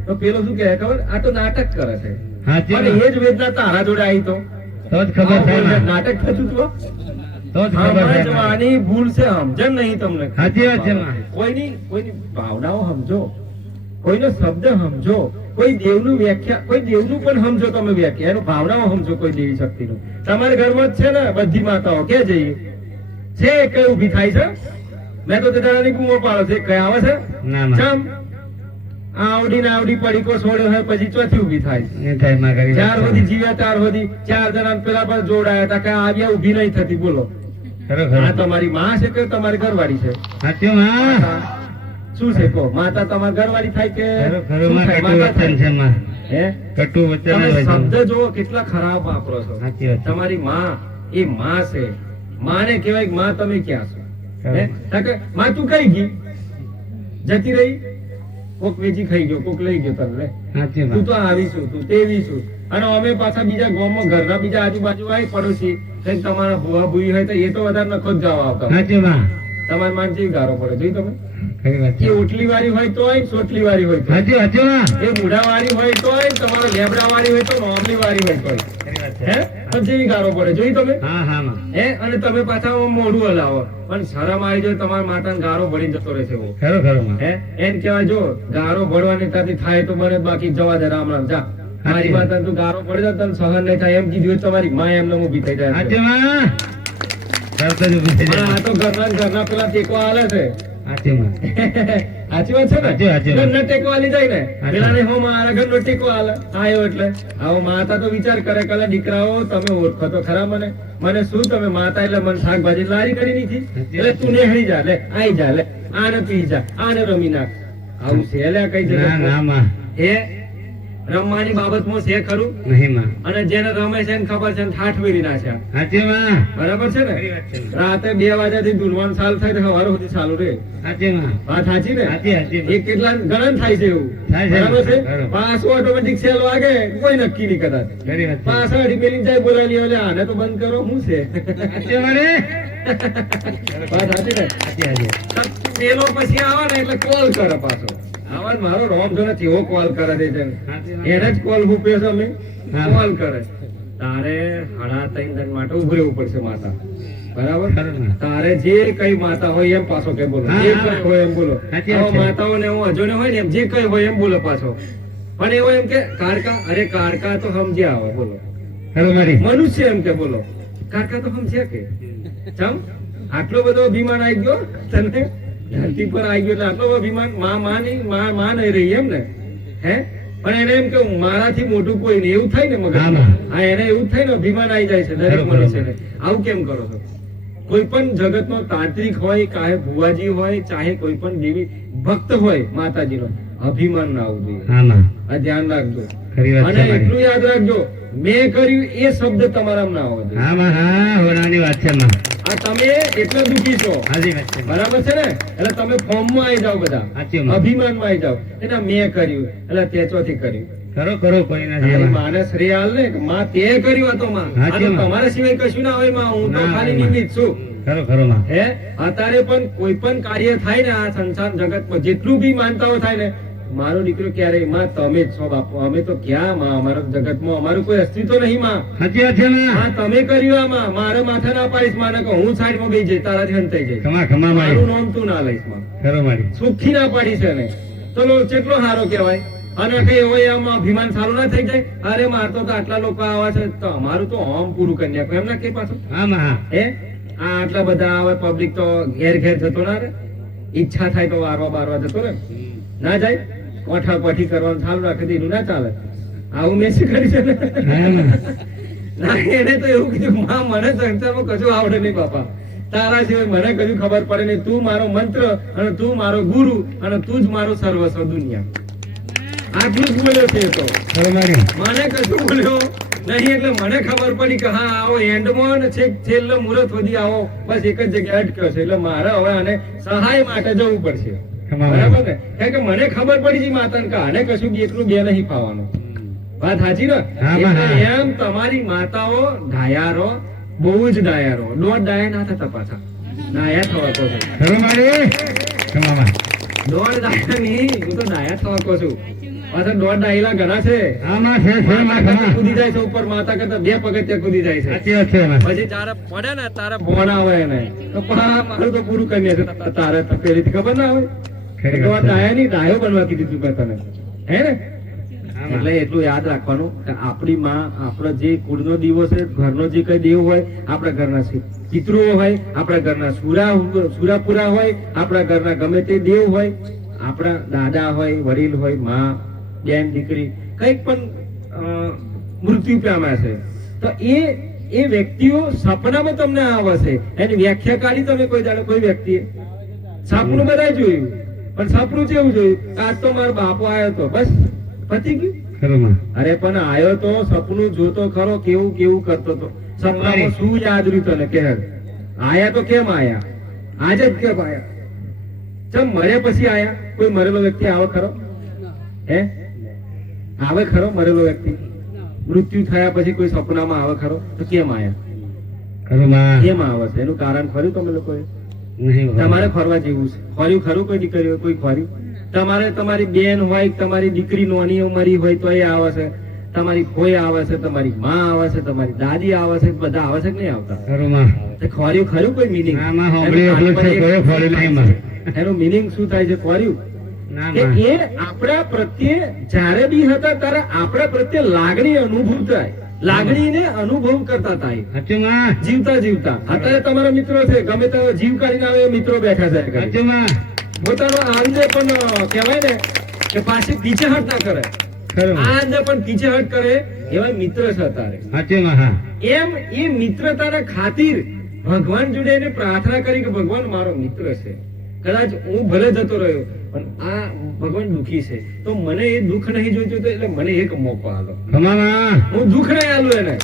તો પેલો શું કહે ખબર? આ તો નાટક કરે છે. સાચી અને માં. એ જ વેદના તારા જોડે આવી તો તો જ ખબર થાય માં. નાટક થતું તો તો જ ખબર થાય માં. સમજવાની ભૂલ છે, સમજણ નહીં તમને. સાચી વાત છે માં. કોઈની ભાવનાઓ સમજો, કોઈનો શબ્દ સમજો, કોઈ દેવનું વ્યાખ્યા, કોઈ દેવનું પણ સમજો તમે વ્યાખ્યા, એનું ભાવનાઓ સમજો કોઈ દેવી શક્તિનું. તમારા ઘરમાં જ છે ને બધી માતાઓ, કે જઈએ છે કઈ ઉભી થાય છે? મેં તો દાદાની બૂમો પાડો છે, કઈ આવે છે? ના માં. ચમ આવડી ને આવડી પડીકો છોડ્યો હોય પછી ચોથી ઉભી થાય. નહીં થાય માં. ખરી ચાર વાત છે. સુધી જીવ્યા ત્યાર સુધી 4 જણા પેલા પર જોડાયા હતા, કઈ આવ્યા ઉભી નહીં થતી. બોલો, ખરો ખરો. આ તમારી માં છે કે તમારી ઘરવાળી છે? સાચું માં. શું છે કહો? માતા તમારી ઘરવાળી થાય કે ખરો ખરો શું માં. થાય? કટુ માતા વચન થાય? છે માં. હે કટુ વચન તમે જ હોય છે. શબ્દ જુઓ કેટલા ખરાબ વાપરો છો. સાચી વાત છે. તમારી માં એ માં છે. માને કહેવાય કે માં તમે ક્યાં છો? હે? કારણ કે માં તું કઈ ગઈ? જતી રહી? કોક વેચી ખાઈ ગયો, કોક લઈ ગયો તને. સાચી તું વાત. તો આવીશું, તું તેવીશું. અને અમે પાછા બીજા ગામમાં ઘરના બીજા આજુબાજુ આવી પડોશી કંઈક તમારા ભૂવા ભૂઈ હોય તો એ તો વધારે નખો જ જવા આવતા. સાચી માં. તમારી માન જેવી ગારો પડે જોઈ તમે? ખરી વાત એ છે. ઓટલી વાળી હોય તોય, સોટલી વાળી હોય તોય. સાચું સાચું માં. એ મૂઢા વાળી હોય તોય, તમારો લેબડા વાળી હોય તો, નોમલી વાળી હોય તોય. ખરી વાત હે છે. પણ જેવી ગારો પડે જોઈ તમે? હા હા માં. હે અને તમે પાછા મોઢું હલાવો પણ શરમ આવી જાય તમારા માતાને ગારો ભળી જતો રહે છે. ખરો ખરો માં. હે એમ કહેવાય જો ગારો ભળવાની ત્યાંથી થાય તો બને, બાકી જવા દે. રામ રામ જા. મારી માતાને તું ગારો પડી જાય તને સહન નહીં થાય એમ કીધું હોય તો તમારી માં એમને ઊભી થઈ જાય. સાચું માં. તરત જ ઊભી થઈ પણ જાય. આ તો ઘરના પેલા ટેકો હાલે છે. સાચી માં. સાચી વાત છે ને? સાચી, સાચી વાત. ઘરના ટેકો હાલી જાય ને સાચી. પેલાને હો મારા ઘરનો ટેકો હાલે આવ્યો એટલે આવો માતા તો વિચાર કરે કે દીકરાઓ તમે ઓળખો તો ખરા મને શું તમે માતા એટલે મને શાકભાજી લારી કરી નીધી સાચી. એટલે તું નેહરી જા, લે આઈ જા, લે આને પી જા, આને રમી નાખ. આવું છે લે કઈ ના ના જગ્યાએ? માં. એ રમવાની બાબતમાં છે ખરું? નહીં માં. અને જેને રમે છે એને ખબર છે ને ઠાઠ વેરી નાખ્યા. સાચી માં. બરાબર છે ને? ખરી વાત છે. રાતે 2 વાગ્યાથી ધૂળવાનું ચાલુ થાય તો સવાર સુધી ચાલુ રહે. સાચી માં. વાત સાચી ને? સાચી સાચી એ કેટલા ગણન થાય છે એવું. થાય છે. બરાબર છે? બરાબર. પાછું ઓટોમેટિક સેલ વાગે કોઈ નક્કી નહીં કદાચ. ખરી વાત છે. પાછળ અઢી પેલી જાય બોલાવી લે, આને તો બંધ કરો શું છે? સાચી વાળી. વાત સાચી ને? સાચી સાચી. પેલો પછી આવે ને એટલે કોલ કરે પાછો. આવા મારો રોમ જો નથી એવો કોલ કરે દે છે. સાચી વાત. એને જ કોલ હુપે છે અમે હા. કોલ કરે. તારે 3:30 માટે ઉભું રહેવું પડશે માતા. બરાબર? ખરું ને. તારે જે કઈ માતા હોય એમ પાછો કે બોલો, હા, જે હા. કઈ હોય એમ બોલો. સાચી વાત આવા છે. માતાઓને હું અજોને હોય ને એમ જે કઈ હોય એમ બોલો પાછો. પણ એવો એમ કે કારકા, અરે કારકા તો સમજ્યા આવે બોલો. ખરું મારી. મનુષ્ય એમ કે બોલો, કારકા તો સમજ્યા કે ચમ આટલો બધો અભિમાન આવી ગયો તને ધરતી પર આવી ગયો એટલે આટલો બધો અભિમાન માં નહીં રહી એમ ને? હે પણ એને એમ કે મારાથી મોટું કોઈ નહીં એવું થાય ને મગજ? હા, માં. હા એને એવું થાય ને, અભિમાન આવી જાય છે દરેક બરોબર. મનુષ્યને. આવું કેમ કરો છો? કોઈ પણ જગતનો તાંત્રિક હોય, ચાહે ભુવાજી હોય, ચાહે કોઈ પણ દેવી ભક્ત હોય માતાજીનો, અભિમાન ના આવવું જોઈએ. હા માં. આ ધ્યાન રાખજો. ખરી વાત અને છે મારી. એટલું યાદ રાખજો, મેં કર્યું એ શબ્દ તમારામાં ના આવવો જોઈએ. હા માં. હા હોનાની વાત છે માં. આ તમે એટલે દુખી છો, સાચી વાત છે માં. બરાબર છે ને? એટલે તમે ફોર્મમાં આવી જાઓ બધા, સાચી માં. અભિમાનમાં આવી જાઓ. એટલે મેં કર્યું એટલે તે ચોથી કર્યું. કરો કરો કોઈ નથી તારી એમાં. માને શ્રેય આલ ને કે માં તે કર્યું હતો માં. આ સાચી તો માં. તમારા સિવાય કશું ના હોય માં, હું તો ના, ખાલી માં. નિમિત્ત છું. ખરો ખરો માં. હે અત્યારે પણ કોઈ પણ કાર્ય થાય ને આ સંસાર જગતમાં જેટલું બી માનતાઓ થાય ને, મારો દીકરો ક્યારેય માં તમે જ છો બાપુ, અમે તો ક્યાં માં, અમારા જગતમાં અમારું કોઈ અસ્તિત્વ નહીં માં. સાચી વાત છે માં. હા તમે કર્યું આમાં, મારે માથે ના પાડીશ માને કે હું સાઈડમાં બેસી જઈશ, તારાથી હંતાઈ જઈશ. ખમા ખમા મારું મારી. નામ તું ના લઈશ માં. ખરો મારી. સુખી ના પાડીશ એને. ચલો કેટલો સારો કહેવાય. અને કઈ એવો આમ અભિમાન સારું ના થઈ જાય, અરે મારતો તો આટલા લોકો આવા છે તો અમારું તો આમ પૂરું કરી નાખો એમ ના કે પાછું આમાં હા હે આ આટલા બધા આવે પબ્લિક તો ઘેર ઘેર જતો ના રે, ઈચ્છા થાય તો વારવા બારવા જતો રે ના જાય, કોઠા કોઠી કરવાનું ચાલુ રાખે તો એનું ના ચાલે. આવું મેં શીખવાડી છે ને. ના એને તો એવું કીધું માં મને સંસારમાં કશું આવડે નહીં બાપા, તારા સિવાય મને કશું ખબર પડે નહીં, તું મારો મંત્ર અને તું મારો ગુરુ અને તું જ મારો સર્વસ્વ દુનિયા. આટલું જ બોલ્યો છે એ તો, મને કશું બોલ્યો નહીં. એટલે મને ખબર પડી કે હા આવો એન્ડમાં ને છેક છેલ્લે મુહૂર્ત સુધી આવો બસ એક જ જગ્યાએ અટક્યો છે, એટલે મારે હવે આને સહાય માટે જવું પડશે. બરાબર ને? કારણ કે મને ખબર પડી છે માતાને કે આને કશું એકલું બે નહીં પાવાનું. વાત સાચી ને? એટલે એમ તમારી માતાઓ ડાયારો, બહુ જ ડાયારો, દોઢ ડાયા ના થતા પાછા, ડાયા થવા કહો છો. દોઢ ડાયા નહીં, હું તો ડાયા થવા કહું છું. પાછા દોઢ ડાયલા ઘણા છે, કૂદી જાય છે ઉપર, માતા કરતા 2 પગથિયા કૂદી જાય છે. પછી તારે પડે ને તારે ભોન આવે એને તો મારું તો પૂરું કરી છે, તારે પેલીથી ખબર ના હોય. દોઢ ડાયા ની ડાયો બનવા કીધી તું તને, હે ને? એટલે એટલું યાદ રાખવાનું કે આપણી માં, આપણો જે કુળનો દીવો છે, ઘરનો જે કઈ દેવ હોય, આપણા ઘરના પિતૃઓ હોય, આપણા ઘરના સુરાપુરા હોય, આપણા ઘરના ગમે તે દેવ હોય, આપણા દાદા હોય, વડીલ હોય, માં, બેન, દીકરી કઈક પણ મૃત્યુ પામ્યા છે તો એ વ્યક્તિઓ સપનામાં તમને આવે છે. એની વ્યાખ્યા કાઢી તમે કોઈ જાણે કોઈ વ્યક્તિએ સપનું બધા જોયું, પણ સપનું કેવું જોયું? આજ તો મારો બાપો આવ્યો તો, બસ પતી ગયું. અરે પણ આયો તો સપનું જોતો ખરો, કેવું કેવું કરતો તો, સપનામાં શું યાદ રહ્યું તને કે આયા તો કેમ આયા? આજે જ કેમ આયા? ચમ મરે પછી આયા? કોઈ મરેલો વ્યક્તિ આવે ખરો? હે આવે ખરો મરેલો વ્યક્તિ? મૃત્યુ થયા પછી કોઈ સપનામાં આવે ખરો? તો કેમ આયા? કેમ આવે છે? એનું કારણ ખરું તમે લોકોએ? તમારે ફરવા જેવું છે? ફર્યું ખરું કોઈ દીકરીઓ? કોઈ ફર્યું? તમારે તમારી બેન હોય, તમારી દીકરી નોની મરી હોય તો એ આવે છે, તમારી કોઈ આવે છે, તમારી માં આવે છે, તમારી દાદી આવે છે, બધા આવે છે કે નહીં આવતા? ખોર્યું ખરું કોઈ મિનિંગ? એનું મિનિંગ શું થાય છે ખોર્યું? એ આપણા પ્રત્યે જયારે બી હતા ત્યારે આપણા પ્રત્યે લાગણી અનુભવ થાય, લાગણીને અનુભવ કરતા થાય જીવતા જીવતા. અત્યારે તમારા મિત્રો છે, ગમે તે જીવ કાઢીને આવે મિત્રો બેઠા છે, પોતાનો આંદે પણ કહેવાય ને કે પાછી પીછેહટ ના કરે, આંદે પણ પીછેહટ કરે એવા મિત્ર છે તારે. એમ એ મિત્રતાના ખાतिर ભગવાન જોડે એને પ્રાર્થના કરી કે ભગવાન મારો મિત્ર છે, કદાચ હું ભલે જતો રહ્યો પણ આ ભગવાન દુખી છે તો મને એ દુઃખ નહીં જોઈતું, તો એટલે મને એક મોકો આલો. હું દુઃખ નહીં આલું એને,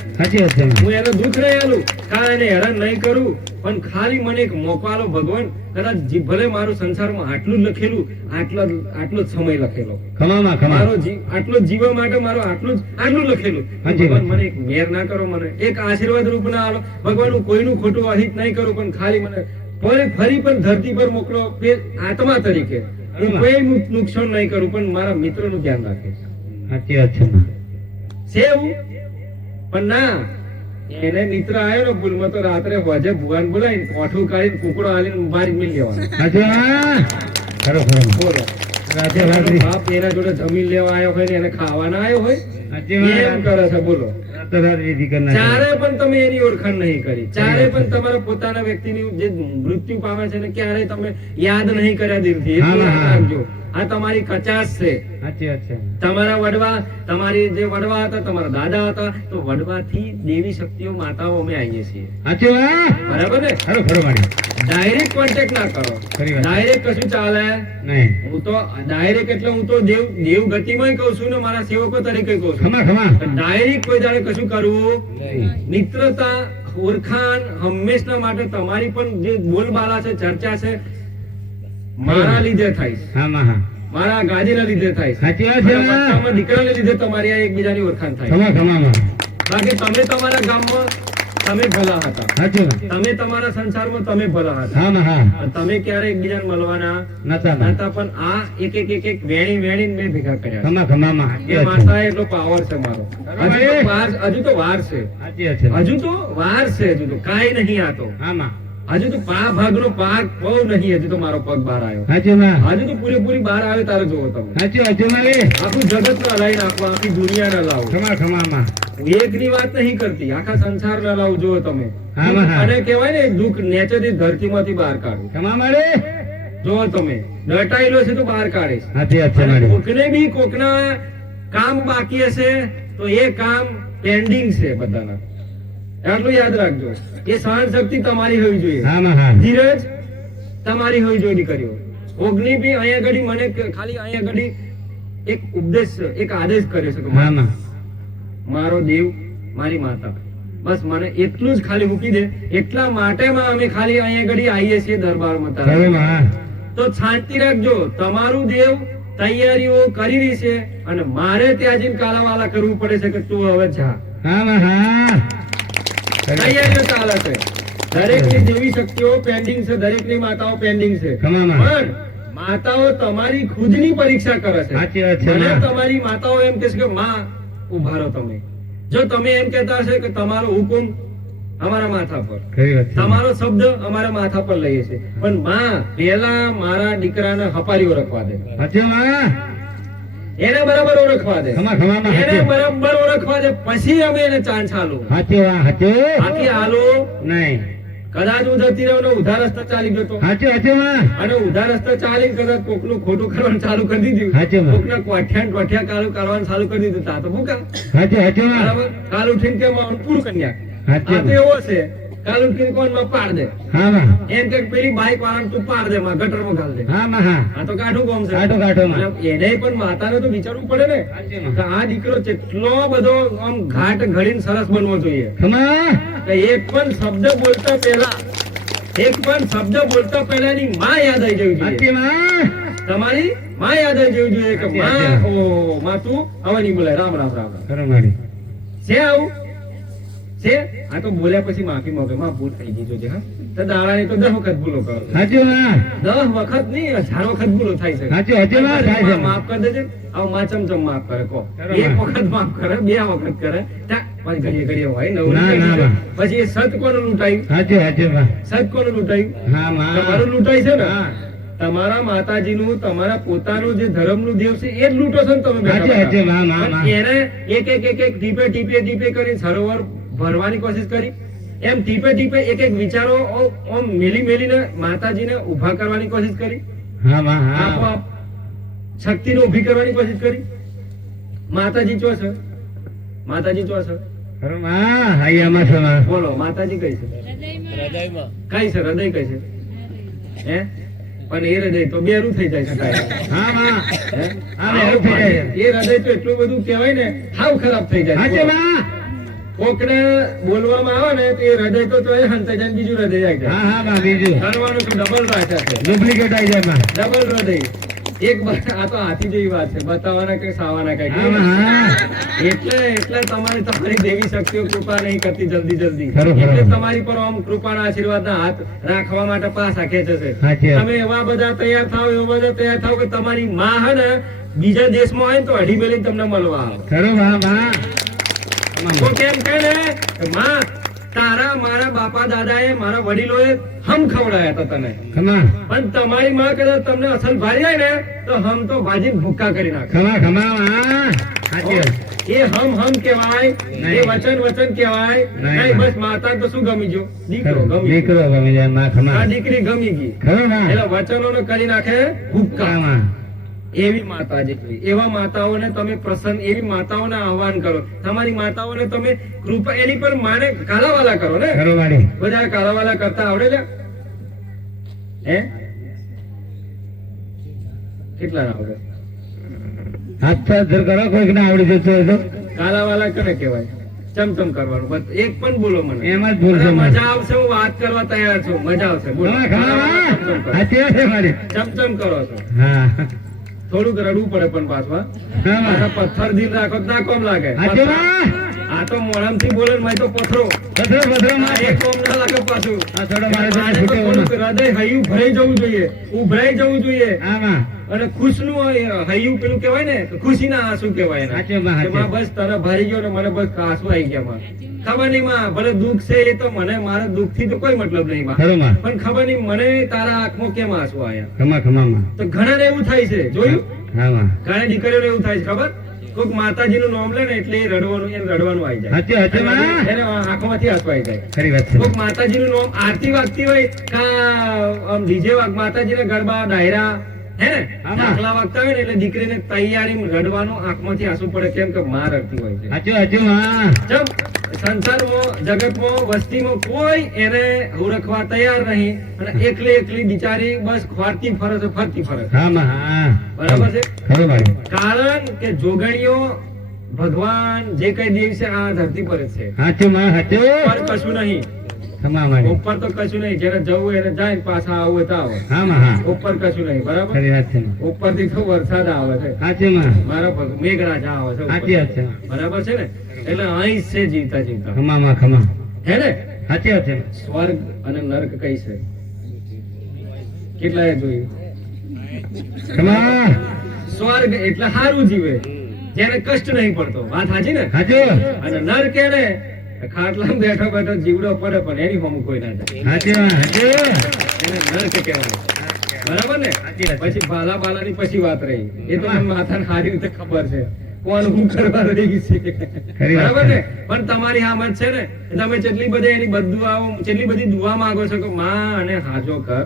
હું એને દુઃખ નહીં આલું, એને હેરાન નહીં કરું, પણ ખાલી મને એક મોકો આલો ભગવાન. કદાચ ભલે મારું સંસારમાં આટલું જ લખેલું, આટલો જ સમય લખેલો, મારો આટલો જ જીવવા માટે મારો આટલું લખેલું, ભગવાન મને એક મેર ના કરો, મને એક આશીર્વાદ રૂપ ના આલો ભગવાન. હું કોઈનું ખોટું અહિત નહીં કરું, પણ ખાલી મને ફરી પણ ધરતી પર મોકલો આત્મા તરીકે. હું કોઈ નુકસાન નહીં કરું, પણ મારા મિત્રો નું ધ્યાન રાખે છે એવું. પણ ના, એને મિત્ર આવ્યો ને ભૂલમાં તો રાત્રે હોજે ભુવાન બોલાવીને કોઠું કાઢીને કુકડો હાલીને મારી મિલ લેવાનો. બોલો, બાપ એના જોડે જમીન લેવા આવ્યો હોય ને એને ખાવાના આવ્યો હોય એમ કરે છે. બોલો, ચારે પણ તમે એની ઓળખાણ નહીં કરી, ચારે પણ તમારા પોતાના વ્યક્તિની જે મૃત્યુ પામે છે ને ક્યારે તમે યાદ નહીં કર્યા દિલથી. એટલું યાદ રાખજો, આ તમારી કચાશ છે. તમારા વડવા, તમારી જે વડવા હતા, તમારા દાદા હતા, તો વડવાથી દેવી શક્તિઓ, માતાઓ અમે આવીએ છીએ. બરાબર ને? ડાયરેક્ટ કોન્ટેક્ટ ના કરો, ડાયરેક્ટ કશું ચાલે નહીં. હું તો ડાયરેક્ટ એટલે હું તો દેવ ગતિમાં કહું છું ને, મારા સેવકો તરીકે કહું છું. ડાયરેક્ટ કોઈ દાડે કશું કરવું. મિત્રતા, ઓળખાણ હંમેશના માટે તમારી પણ જે બોલબાલા છે, ચર્ચા છે, મારા લીધે થાય, મારા ગાદીના લીધે થાય, દીકરાને લીધે તમારી આ એકબીજાની ઓળખાણ થાય. બાકી તમે તમારા ગામમાં તમે ભલા હતા, તમે તમારા સંસારમાં તમે ભલા હતા, તમે ક્યારે એકબીજાને મળવાના નતા. પણ આ એક વેણી મેં ભેગા કર્યા. એ માતા એટલો પાવર છે મારો. હજુ તો વાર છે, હજુ તો કાંઈ નહીં. આ તો હજુ તો ભાગનો પાક બહુ નહીં, હજુ તો મારો પગ બહાર આવ્યો, સાચું માં હજુ તો પૂરેપૂરી બહાર આવે તારે જોવો તમે. સાચું સાચું માં રે આખું જગત ના લાવી નાખો, આખી દુનિયા ના લાવો. ખમા ખમા માં એક ની વાત નહીં કરતી, આખા સંસાર ના લાવો જોવો તમે. હા, હા. અને કહેવાય ને દુઃખ નેચેથી ધરતી માંથી બહાર કાઢો. ખમા માં રે જોવો તમે દટાયેલો છે તો બહાર કાઢીશ. સાચી વાત છે અને મારી કોકને બી કોકના કામ બાકી હશે તો એ કામ પેન્ડિંગ છે બધાના, આટલું યાદ રાખજો. એ સહન શક્તિ તમારી હોવી જોઈએ, હા માં હા ધીરજ તમારી હોવી જોઈએ દીકરીઓ. ઓગની બી અહીંયા ઘડી મને ખાલી અહીંયા ઘડી એક ઉપદેશ, એક આદેશ કર્યો છે કે હા માં મારો દેવ મારી માતા, બસ મને એટલું જ ખાલી મૂકી દે. એટલા માટે અમે ખાલી અહીંયા ઘડી આવીએ છીએ દરબારમાં તારા. ખરું માં તો શાંતિ રાખજો, તમારું દેવ તૈયારીઓ કરી રહી છે અને મારે ત્યાં જઈને કાલાવાલા કરવું પડે છે કે તું હવે જા. હા માં હા તૈયારીઓ ચાલે છે. દરેકની દેવી શક્તિઓ પેન્ડિંગ છે, દરેકની માતાઓ પેન્ડિંગ છે. ખમા માં પણ માતાઓ તમારી ખુદની પરીક્ષા કરે છે. સાચી વાત છે મને માં. તમારી માતાઓ એમ કહે છે કે માં ઉભા રહો તમે. જો તમે એમ કહેતા હશે કે તમારો હુકમ અમારા માથા પર, ખરી વાત છે તમારો શબ્દ અમારા માથા પર લઈએ છે, પણ માં પેલા મારા દીકરાને હપારી ઓળખવા દે, સાચું માં એને બરાબર ઓળખવા દે, ખમા ખમા માં એને સાચું બરાબર ઓળખવા દે, પછી અમે એને ચાન્સ આલો. સાચું માં સાચું બાકી આલો નહીં કદાચ હું જતી રહ્યો ને ઉધા રસ્તા ચાલી ગયો તો, સાચું સાચું માં અને ઉધા રસ્તા ચાલી કદાચ કોકનું ખોટું કરવાનું ચાલુ કરી દીધું, સાચું માં કોકના કોઠિયા કરવાનું ચાલુ કરી દીધું, તા તો હું કામ સાચું સાચું માં બરાબર. કાલ ઉઠીને કે મારું પૂરું કરી નાખ. સાચું આ તો એવો છે, કાલ ઉઠીને કોણ માં પાડ દે, હા માં એમ કે પેલી બાઈક વાળાને તું પાડ દે માં ગટરમાં ઘાલ દે. હા માં હા આ તો કાઠું કામ છે. કાઢો કાઢો માં એટલે એને પણ માતાને તો વિચારવું પડે ને સાચું કે માં આ દીકરો કેટલો બધો આમ ઘાટ ઘડીને સરસ બનવો જોઈએ. ખમા કે એક પણ શબ્દ બોલતા પહેલા એની માં યાદ આવી જવી જોઈએ, સાચી માં તમારી માં યાદ આવી જવી જોઈએ કે માં, ઓ માં તું હવે નહીં બોલાય, રામ રામ રામ રામ. ખરું મારી છે આવું છે? આ તો બોલ્યા પછી માફી માંગે, માં ભૂલ થઈ ગઈ જોજે. હા તો દાડાની તો 10 વખત ભૂલો કરો, સાચું માં 10 વખત નહીં 1000 વખત ભૂલો થાય છે. સાચું સાચું માં થાય છે માફ કરી દેજે. આવું માં ચમચમ માફ કરે કહો, બરાબર. 1 વખત માફ કરે, 2 વખત કરે, પછી ઘડીએ ઘડીએ હોય ના, નવું. ના. પછી એ સત કોનું લૂંટાયું? સાચું સાચું માં સત કોનું લૂંટાયું? હા માં તમારું લૂંટાય છે ને. હા. તમારા માતાજીનું, તમારા પોતાનું જે ધર્મનું દેવ છે એ જ લૂંટો છો ને તમે બેઠા સાચું, સાચું, બેઠા. માં, માં, પણ એને એક ટીપે કરી સરોવર ભરવાની કોશિશ કરી, એમ ટીપે એક વિચારો ઓમ મેલીને માતાજીને ઉભા કરવાની કોશિશ કરી, હા માં હા આપોઆપ શક્તિને ઉભી કરવાની કોશિશ કરી. માતાજી ચો છે? માતાજી ચો છે? ખરું માં હાઈયામાં છે માં બોલો, માતાજી કઈ છે? કઈ છે? હૃદય કઈ છે? હે? પણ એ હૃદય તો બેરું થઈ જાય છે કાંઈ. હા માં હે? હા, બેરું થઈ જાય. એ હૃદય તો એટલું બધું કહેવાય ને, હાવ ખરાબ થઈ જાય. સાચું માં કોકને બોલવામાં આવે ને તો એ હૃદય તો એ હંતાઈ જાય ને બીજું હૃદય આવી જાય. હા હા માં બીજું કરવાનું તો ડબલ ભાષા છે, ડુપ્લિકેટ આવી જાય માં ડબલ હૃદય. આ તો હાથી જેવી વાત છે, બતાવવાના કઈ સાવાના કઈ. હા માં હા એટલે તમારી દેવી શક્તિઓ કૃપા નહીં કરતી જલ્દી. ખરું, ખરું. એટલે તમારી પર આમ કૃપાના આશીર્વાદના હાથ રાખવા માટે પાછા ખેંચે છે. સાચી વાત. તમે એવા બધા તૈયાર થાવ કે તમારી માં હે ને બીજા દેશમાં હોય ને તો અઢી મેલી તમને મળવા આવે. ખરું માં માં તો કેમ કહે ને કે માં તારા મારા બાપા દાદાએ મારા વડીલોએ હમ ખવડાયા હતા તને, ખમા પણ તમારી માં કદાચ તમને અસલ ભારી જાય ને તો હમ તો ભાજી ભૂક્કા કરી નાખે. ખમા ખમા માં સાચી વાત. એ હમ કહેવાય, નહીં. એ વચન કહેવાય નહીં. નહીં. બસ માતા તો શું ગમી ગયો? દીકરો ખરું. ગમી ગયો. દીકરો ગમી જાય માં ખમા આ દીકરી ગમી ગઈ ખરું માં એટલે વચનોને કરી નાખે ભૂક્કા. માં એવી માતાજી, એવા માતાઓને તમે પ્રસન્ન, એવી માતાઓને આહવાન કરો. તમારી માતાઓને તમે કૃપા, એની પર માને કાલાવાલા કરો ને. ખરું મારી બધા કાલાવાલા કરતા આવડે છે? હે? કેટલા આવડે? હાથ પર ધર કરો કોઈક ના આવડી જતો હોય તો કાલાવાલા કોને કહેવાય? ચમચમ કરવાનું. બસ એક પણ બોલો મને. એમ જ બોલશો મને મને. મજા આવશે, હું વાત કરવા તૈયાર છું. મજા આવશે. બોલો. ખમા ખમા માં ચમચમ કરો. સાચી વાત છે મારી ચમચમ કરો છો. હા થોડુંક રડવું પડે પણ પાછું. હા માં પાછા પથ્થર દિલ રાખો તો ના કોમ લાગે. સાચી માં આ તો મોઢામાંથી બોલે ને મેં તો પથરો પથરો પથરો આ માં એક કોમ ના લાગે પાછું આ થોડો મારે તો આને તો છૂટે થોડુંક હૃદય હૈયું ભરાઈ જવું જોઈએ, ઉભરાઈ જવું જોઈએ. આમાં અને ખુશનું હૈયું પેલું કહેવાય ને ખુશીના આંસુ કહેવાય એને. સાચે માં, કે માં બસ તને ભરી ગયો ને મને બસ આંસુ આવી ગયા માં. ખબર નહીં માં ભલે દુઃખ છે એ તો મને મારા દુઃખ થી તો કોઈ મતલબ નહીં માં, ખરું માં પણ ખબર નહીં મને તારા આંખમાં કેમ આંસુ આવ્યા. ખમા ખમામાં તો ઘણાને એવું થાય છે, જોયું? હા માં ઘણા દીકરીઓને એવું થાય છે ખબર, કોઈક માતાજીનું નામ લે ને એટલે એ રડવાનું આવી જાય, સાચે સાચે માં એને આંખોમાંથી આંસુ આવી જાય. ખરી વાત છે કોઈક માતાજીનું નામ આરતી વાગતી હોય કા ડીજે માતાજીના ગરબા ડાયરા હે ને હા. દાખલા વાગતા હોય ને એટલે દીકરીને તૈયારી રડવાનું આંખમાંથી આંસુ પડે, કેમ કે માં રડતી હોય છે. સાચું સાચું માં જેમ સંસારમાં જગતમાં વસ્તીમાં કોઈ એને ઓળખવા તૈયાર નહીં અને એકલી એકલી બિચારી બસ ફરતી ફરે છે, ફરતી ફરે છે. હા માં હા બરાબર છે. ખરું ભાઈ કારણ કે જોગણીઓ ભગવાન જે કઈ દેવ છે આ ધરતી પર જ છે, સાચું માં સાચું ઉપર કશું નહીં. ખમા મારી ઉપર તો કશું નહીં, જેને જવું હોય એને જાય ને પાછા આવું હોય તો આવે. હા માં હા ઉપર કશું નહીં. બરાબર. ખરી વાત છે માં ઉપરથી તો વરસાદ આવે છે, સાચું માં મારા મેઘરાજા આવે છે ઉપર. સાચી વાત છે માં. બરાબર છે ને, એટલે અહીં જ છે જીવતા જીવતા, ખમા માં ખમા હે ને. સાચી વાત છે માં. સ્વર્ગ અને નર્ક કઈ છે કેટલાએ જોયું? ખમા સ્વર્ગ એટલે સારું જીવે, જેને કષ્ટ નહીં પડતો. વાત સાચી ને? સાચું અને નર્ક એને ખાટલામાં બેઠો બેઠો જીવડો પડે પણ એની હોમ કોઈ ના જાય, સાચી વાત સાચું એને નર્ક કહેવાય. બરાબર ને. સાચી વાત છે. પછી બાલા બાલાની પછી વાત રહી, એ તો મને માથાને સારી રીતે ખબર છે કોણ હું કરવા રહી છે. ખરી વાત બરાબર ને. છે. પણ તમારી હામત છે ને, તમે જેટલી બધી એની બદદુઆઓ જેટલી બધી દુઆ માંગો છો કે માં અને હાજો કર,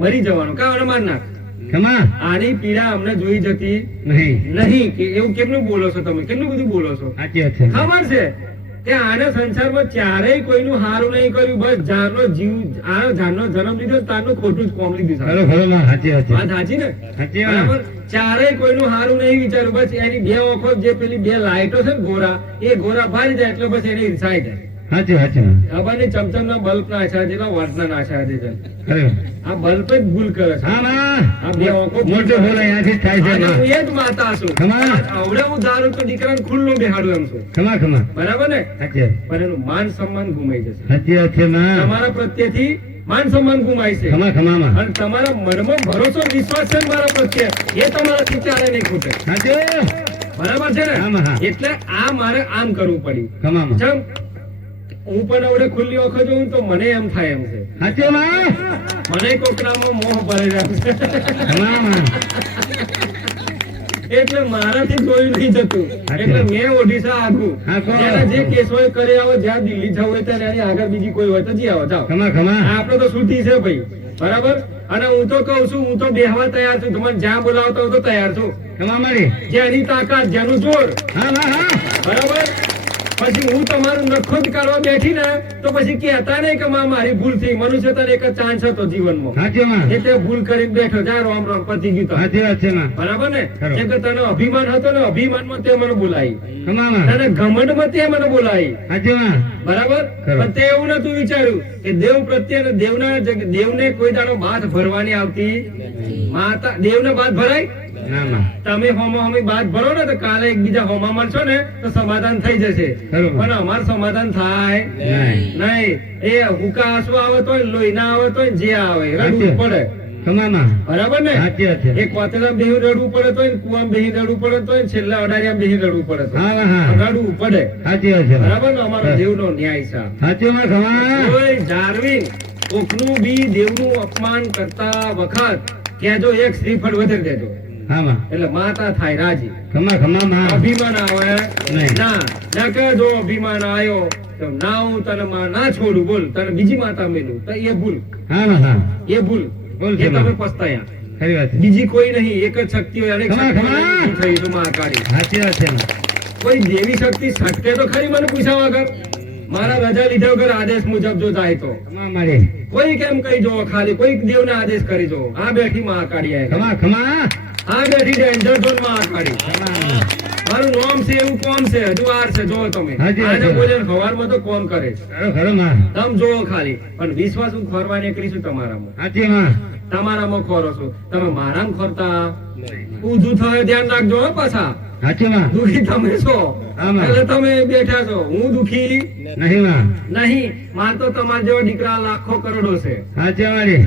મરી જવાનું કા અને માર નાખ. ખમા આની પીડા અમને જોઈ જતી નહીં નહીં. કે એવું કેટલું બોલો છો તમે, કેટલું બધું બોલો છો. સાચી વાત છે ખબર છે કે આને સંસારમાં ક્યારેય કોઈનું હારું નહીં કર્યું, બસ જારનો જીવ આ જારનો જન્મ લીધો તારનું ખોટું જ કોમ લીધું છે. ખરું ખરું માં સાચી વાત વાત છે સાચી ને? સાચી વાત. બરાબર. ક્યારેય કોઈનું હારું નહીં વિચાર્યું, બસ એની બે ઓખો જે પેલી બે લાઈટો છે ને ગોરા, એ ગોરા ભારી જાય એટલે બસ એને ઈર્ષાઈ જાય. સાચી સાચી વાત. ખબર નહીં ચમચમના બલ્બ ના આછા છે, વર્ષના નાશા છે. ખરી વાત. આ બલ્બ જ ભૂલ કરે છે. હા માં આ બે ઓખો મોટો બોલે અહીંયાથી જ થાય છે અને માં. હું એ જ માતા છું. ખમા. આવડે હું ધારું તો દીકરાને ખુલ્લું બેહાડું એમ છું. ખમા ખમા બરાબર ને. સાચી વાત. પણ એનું માન સન્માન ગુમાઈ જશે. સાચી વાત છે માં. તમારા પ્રત્યેથી માન સન્માન ગુમાય છે. ખમા ખમા માં અને તમારા મનમાં ભરોસો વિશ્વાસ છે ને મારા પ્રત્યે, એ તમારાથી ક્યારે નહીં ખૂટે. સાચું બરાબર છે ને. આમાં હા. એટલે આ મારે આમ કરવું પડ્યું. ખમા માં જેમ હું પણ આવડે ખુલ્લી વખત જોઉં તો મને એમ થાય એમ છે, સાચું માં મને કોકરામાં મોહ ભરાઈ જાય છે. ખમા માં એટલે મારાથી જોયું નહીં જતું, એટલે મેં ઓડિશા આગું હા, કહો. એના જે કેસ હોય કરે આવો, જ્યાં દિલ્હી જવું હોય ત્યાં એની આગળ બીજી કોઈ હોય તો જી આવો જાઓ. ખમા ખમા આપડે તો છૂટી છે ભાઈ. બરાબર. અને હું તો કઉ છું, હું તો બેહવા તૈયાર છું, તમને જ્યાં બોલાવતો હું તો તૈયાર છું. ખમા મારી જેની તાકાત જેનું જોર. હા હા હા બરાબર. પછી હું તમારું નખો જ કરવા બેઠી ને તો પછી કહેતા નહીં કે માં મારી ભૂલ થઈ. મનુષ્ય તને એક જ ચાન્સ હતો જીવનમાં, સાચું માં એટલે ભૂલ કરીને બેઠો, જા રોમ રોમ પતી ગયું તો. સાચી વાત છે માં. બરાબર ને. ખરું. કેમ કે તને અભિમાન હતો ને, અભિમાનમાં તે મને બોલાવી, ખમા માં તને ઘમંડમાં તે મને બોલાવી. સાચું માં બરાબર. ખરું. પણ તે એવું નતું વિચાર્યું કે દેવ પ્રત્યે અને દેવને કોઈ દાડો બાથ ભરવાની આવતી. માતા દેવને બાથ ભરાય. ના માં તમે હોમો હોમી બાદ ભરો ને તો કાલે એકબીજા હોમા મળશો ને તો સમાધાન થઈ જશે. ખરું. પણ અમાર સમાધાન થાય નહીં. નહીં. એ હુકા આંસુ આવે તોય, લોહી ના આવે તોય, જે આવે રડવું સાચું. પડે. ખમા માં બરાબર ને. સાચી વાત છે. એક વાતેડામાં બેહી રડવું પડે તોય, કુવામાં બેહી રડવું પડે તોય, છેલ્લા અડારિયામાં બેહી રડવું પડે તોય. હા હા રડવું પડે. સાચી વાત છે માં. બરાબર ને. અમારો દેવનો ન્યાય છે. સાચું માં ખમા કોઈ જાળવી કોકનું બી દેવનું અપમાન કરતા વખત કહેજો એક શ્રીફળ વધારી દેજો, હા માં એટલે માતા થાય રાજી. ખમા ખમા માં અભિમાન આવે નહીં. ના ના કે જો અભિમાન આવ્યો તો ના હું તને ના છોડું, બોલ તને બીજી માતા મેલું, તો એ ભૂલ. હા માં હા એ ભૂલ. ભૂલ એ છે તમે માં. પસ્તાયા. ખરી વાત છે. બીજી કોઈ નહીં, એક જ શક્તિ હોય. અનેક ખમા, શક્તિઓ ખમા. ઊભી થઈ છે મહાકાળી. સાચી વાત છે માં. કોઈ દેવી શક્તિ છટકે તો ખરી મને પૂછ્યા વગર, મારા રજા લીધા વગર આદેશ મુજબ જો જાય તો. ખમા મારી કોઈ કેમ કહી જો ખાલી કોઈ દેવને આદેશ કરી જો. આ બેઠી મહાકાળી આવે. ખમા ખમા આ બેઠી ડેન્જર ઝોન મહાકાળી. ખમા મારું નામ છે એવું કોમ છે, હજુ વાર છે, જો તમે હાજી, આજે હાજી. બોલે સવારમાં તો કોમ કરે છે. ખરો ખરો માં તમ જોવો ખાલી, પણ વિશ્વાસ હું ખોરવા નીકળી છું તમારામાં. સાચી માં તમારામાં ખોરો છો, તમે મારામાં ખોરતા ઊંધું થયું ધ્યાન રાખજો હો પાછા. સાચી માં દુખી તમે છો હા, માં. એટલે તમે બેઠા છો, હું દુખી નહીં માં નહીં. માં તો તમારા જેવા દીકરા લાખો કરોડો છે, સાચી વાળી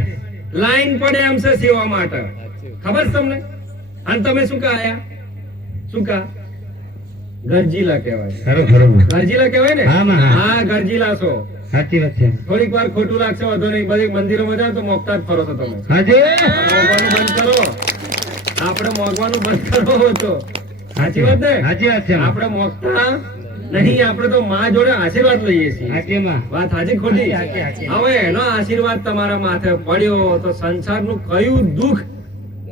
લાઈન પડે એમ છે સેવા માટે, ખબર છે તમને? અને તમે શું કા આયા? શું કા? ગરજીલા કહેવાય. ખરું ખરું માં. ગરજીલા કહેવાય ને? હા, માં, હા. હા, ગરજીલા છો. સાચી વાત છે થોડીક વાર ખોટું લાગશે, વાંધો નહીં. બધી મંદિરોમાં જાઓ તો મોગતા જ ફરો છો તમે. સાચી મોગવાનું બંધ કરો, આપણે મોગવાનું બંધ કરો તો. સાચી વાત ને? સાચી વાત છે માં. આપણે મોગતા નહીં, આપણે તો માં જોડે આશીર્વાદ લઈએ છીએ. સાચી માં વાત હાજી ખોટી? સાચી, સાચી. હવે એનો આશીર્વાદ તમારા માથે પડ્યો તો સંસારનું કયું દુઃખ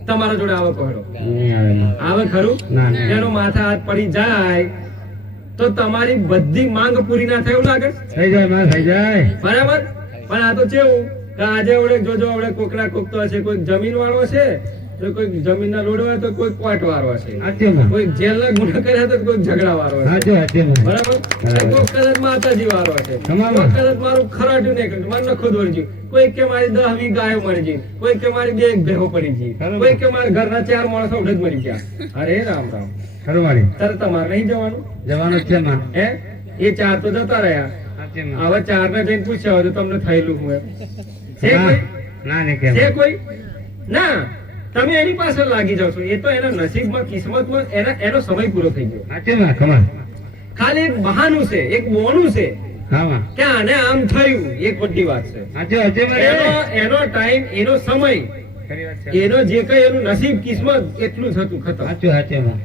તમારા જોડે આવે કહો? નહીં આવે માં. આવે ખરું? ના, ના. એનો માથે હાથ પડી જાય તો તમારી બધી માંગ પૂરી ના થાય એવું લાગે? થઈ જાય માં, થઈ જાય બરાબર. પણ આ તો કેવું કે આજે આવડે જોજો, આવડે કોકના કોક તો હશે, કોઈ જમીન વાળો છે તો કોઈ જમીનના લોડ હોય તો કોઈ કોર્ટ વાળો હશે, સાચી માં કોઈ જેલના ગુના કર્યા તો કોઈ ઝઘડા વાળો હશે. સાચી સાચી માં બરાબર. કોઈ કદાચ માતાજી વાળો હશે, તમામ. કોઈ કદાચ મારું ખરાટું નહીં કર્યું, મારું નખું દોરી ગયું, કોઈ કે મારી 10-20 ગાયો મરી ગઈ, કોઈ કે મારી 2 ભેહો પડી ગઈ, બરાબર. કોઈ કે મારા ઘરના 4 માણસો ઉડે જ મરી ગયા. અરે રામ રામ. ખરું વાળી તારે તમારે નહીં જવાનું? જવાનું જ છે માં. હે? એ 4 તો જતા રહ્યા, સાચી માં હવે 4 ને જઈને પૂછ્યા હોય તો તમને થયેલું હું એમ છે કોઈ? ના નહીં કેમ છે કોઈ? ના. તમે એની પાછળ લાગી જાવ છો, એ તો એના નસીબમાં, કિસ્મતમાં એનો સમય પૂરો થઈ ગયો. સાચી માં કમાલ ખાલી એક બહાનું છે, એક બોનું છે હા માં કે આને આમ થયું, એ ખોટી વાત છે. સાચી સાચી માં એનો ટાઈમ, એનો સમય, ખરી વાત છે એનો જે કઈ એનું નસીબ, કિસ્મત એટલું જ હતું, ખતમ. સાચું સાચી માં